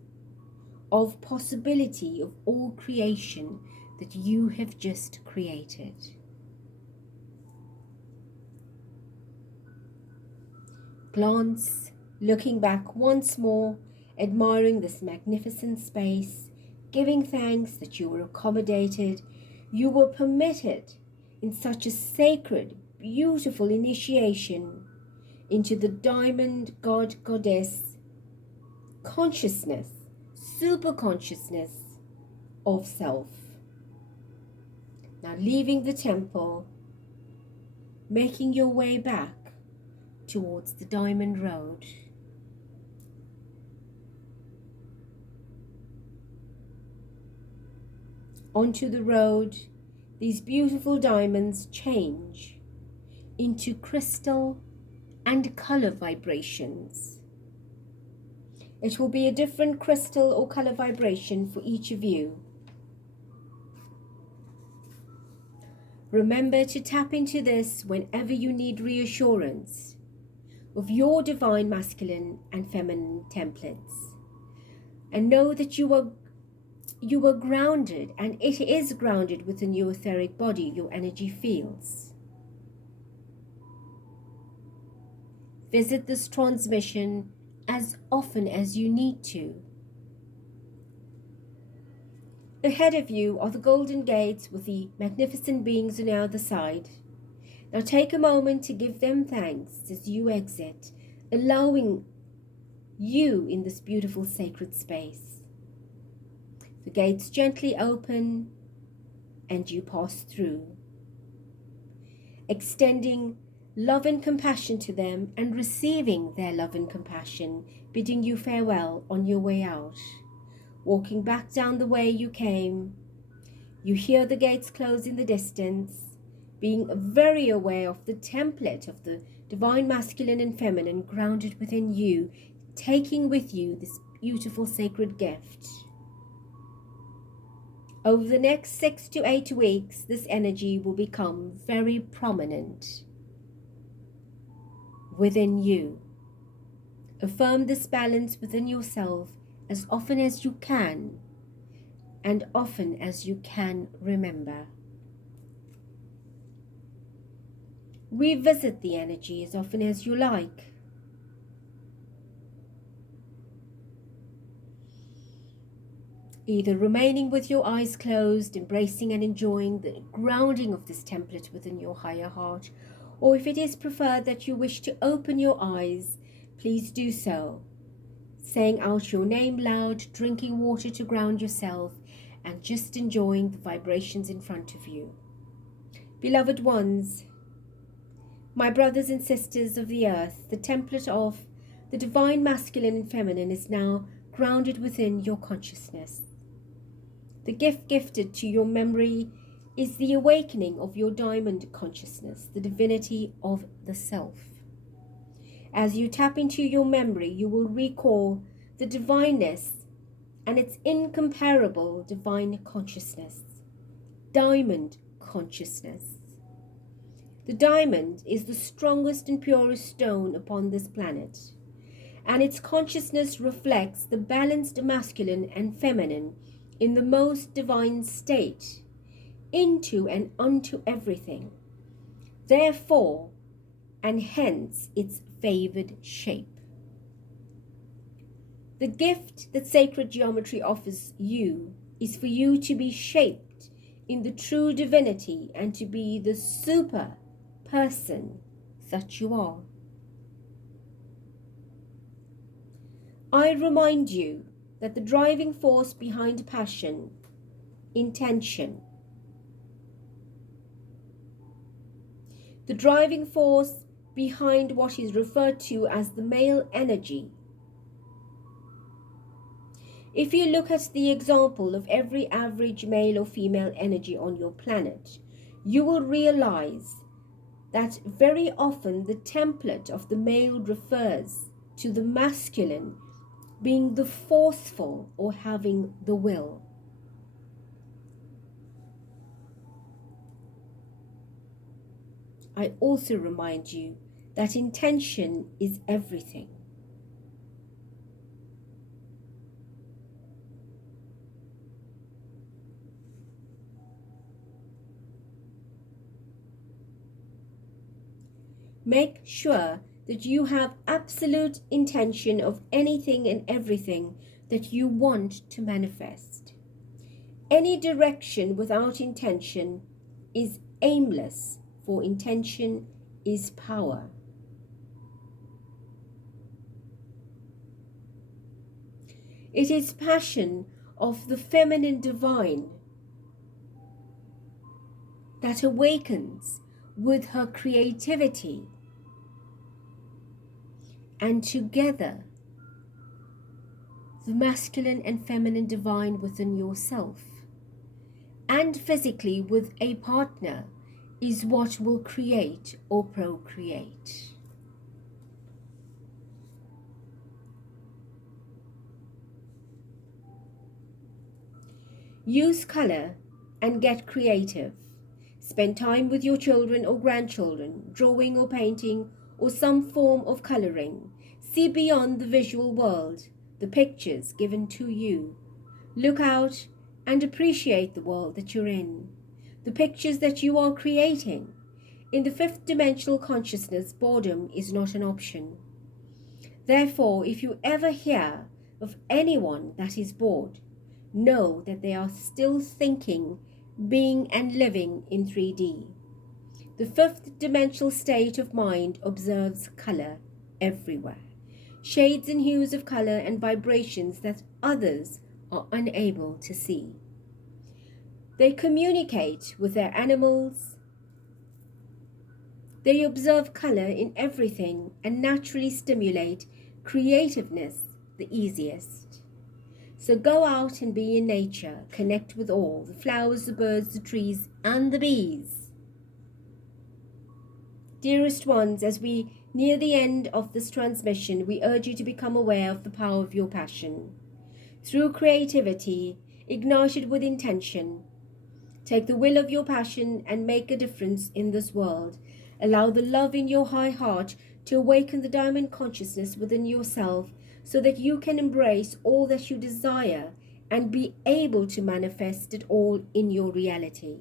of possibility of all creation that you have just created. Glance, looking back once more, admiring this magnificent space, giving thanks that you were accommodated, you were permitted in such a sacred, beautiful initiation into the diamond god goddess consciousness, super consciousness of self. Now leaving the temple, making your way back towards the diamond road. Onto the road, these beautiful diamonds change into crystal and color vibrations. It will be a different crystal or color vibration for each of you. Remember to tap into this whenever you need reassurance of your divine masculine and feminine templates. And know that you are grounded, and it is grounded within your etheric body, your energy fields. Visit this transmission as often as you need to. Ahead of you are the golden gates with the magnificent beings on the other side. Now take a moment to give them thanks as you exit, allowing you in this beautiful sacred space. The gates gently open and you pass through, extending love and compassion to them and receiving their love and compassion, bidding you farewell on your way out. Walking back down the way you came, you hear the gates close in the distance, being very aware of the template of the divine masculine and feminine grounded within you, taking with you this beautiful sacred gift. Over the next 6 to 8 weeks, this energy will become very prominent within you. Affirm this balance within yourself as often as you can, and often as you can remember. Revisit the energy as often as you like. Either remaining with your eyes closed, embracing and enjoying the grounding of this template within your higher heart, or if it is preferred that you wish to open your eyes, please do so, saying out your name loud, drinking water to ground yourself, and just enjoying the vibrations in front of you. Beloved ones, my brothers and sisters of the earth, the template of the divine masculine and feminine is now grounded within your consciousness. The gift gifted to your memory is the awakening of your diamond consciousness, the divinity of the self. As you tap into your memory, you will recall the divineness and its incomparable divine consciousness, diamond consciousness. The diamond is the strongest and purest stone upon this planet, and its consciousness reflects the balanced masculine and feminine in the most divine state, into and unto everything. Therefore, and hence its favored shape. The gift that sacred geometry offers you is for you to be shaped in the true divinity and to be the super person that you are. I remind you that the driving force behind passion, intention, the driving force behind what is referred to as the male energy. If you look at the example of every average male or female energy on your planet, you will realize that very often the template of the male refers to the masculine being the forceful or having the will. I also remind you that intention is everything. Make sure that you have absolute intention of anything and everything that you want to manifest. Any direction without intention is aimless, for intention is power. It is passion of the feminine divine that awakens with her creativity, and together the masculine and feminine divine within yourself and physically with a partner is what will create or procreate. Use color and get creative. Spend time with your children or grandchildren, drawing or painting or some form of coloring. See beyond the visual world, the pictures given to you. Look out and appreciate the world that you're in, the pictures that you are creating. In the fifth dimensional consciousness, boredom is not an option. Therefore, if you ever hear of anyone that is bored, know that they are still thinking, being and living in 3D. The fifth dimensional state of mind observes color everywhere, shades and hues of color and vibrations that others are unable to see. They communicate with their animals. They observe color in everything and naturally stimulate creativeness the easiest. So go out and be in nature, connect with all, the flowers, the birds, the trees, and the bees. Dearest ones, as we near the end of this transmission, we urge you to become aware of the power of your passion. Through creativity, ignited with intention, take the will of your passion and make a difference in this world. Allow the love in your high heart to awaken the diamond consciousness within yourself so that you can embrace all that you desire and be able to manifest it all in your reality.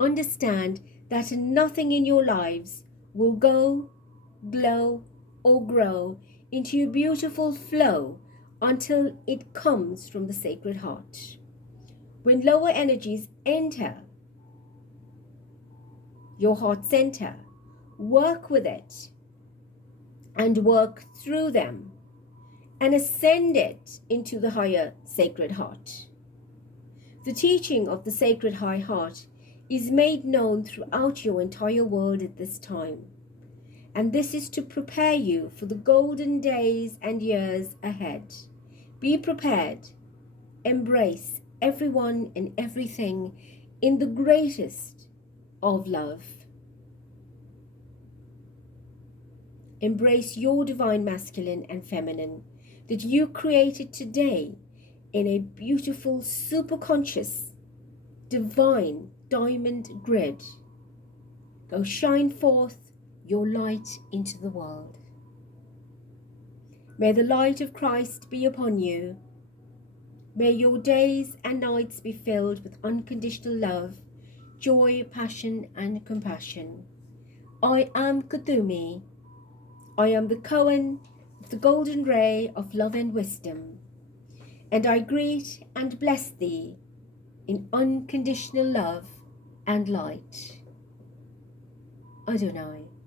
Understand that nothing in your lives will go, glow, or grow into a beautiful flow until it comes from the sacred heart. When lower energies enter your heart center, work with it and work through them and ascend it into the higher sacred heart. The teaching of the sacred high heart is made known throughout your entire world at this time, and this is to prepare you for the golden days and years ahead. Be prepared. Embrace everyone and everything in the greatest of love. Embrace your divine masculine and feminine that you created today in a beautiful, superconscious, divine diamond grid. Go shine forth your light into the world. May the light of Christ be upon you. May your days and nights be filled with unconditional love, joy, passion, and compassion. I am Kumi. I am the koan of the golden ray of love and wisdom, and I greet and bless thee in unconditional love and light. Adonai.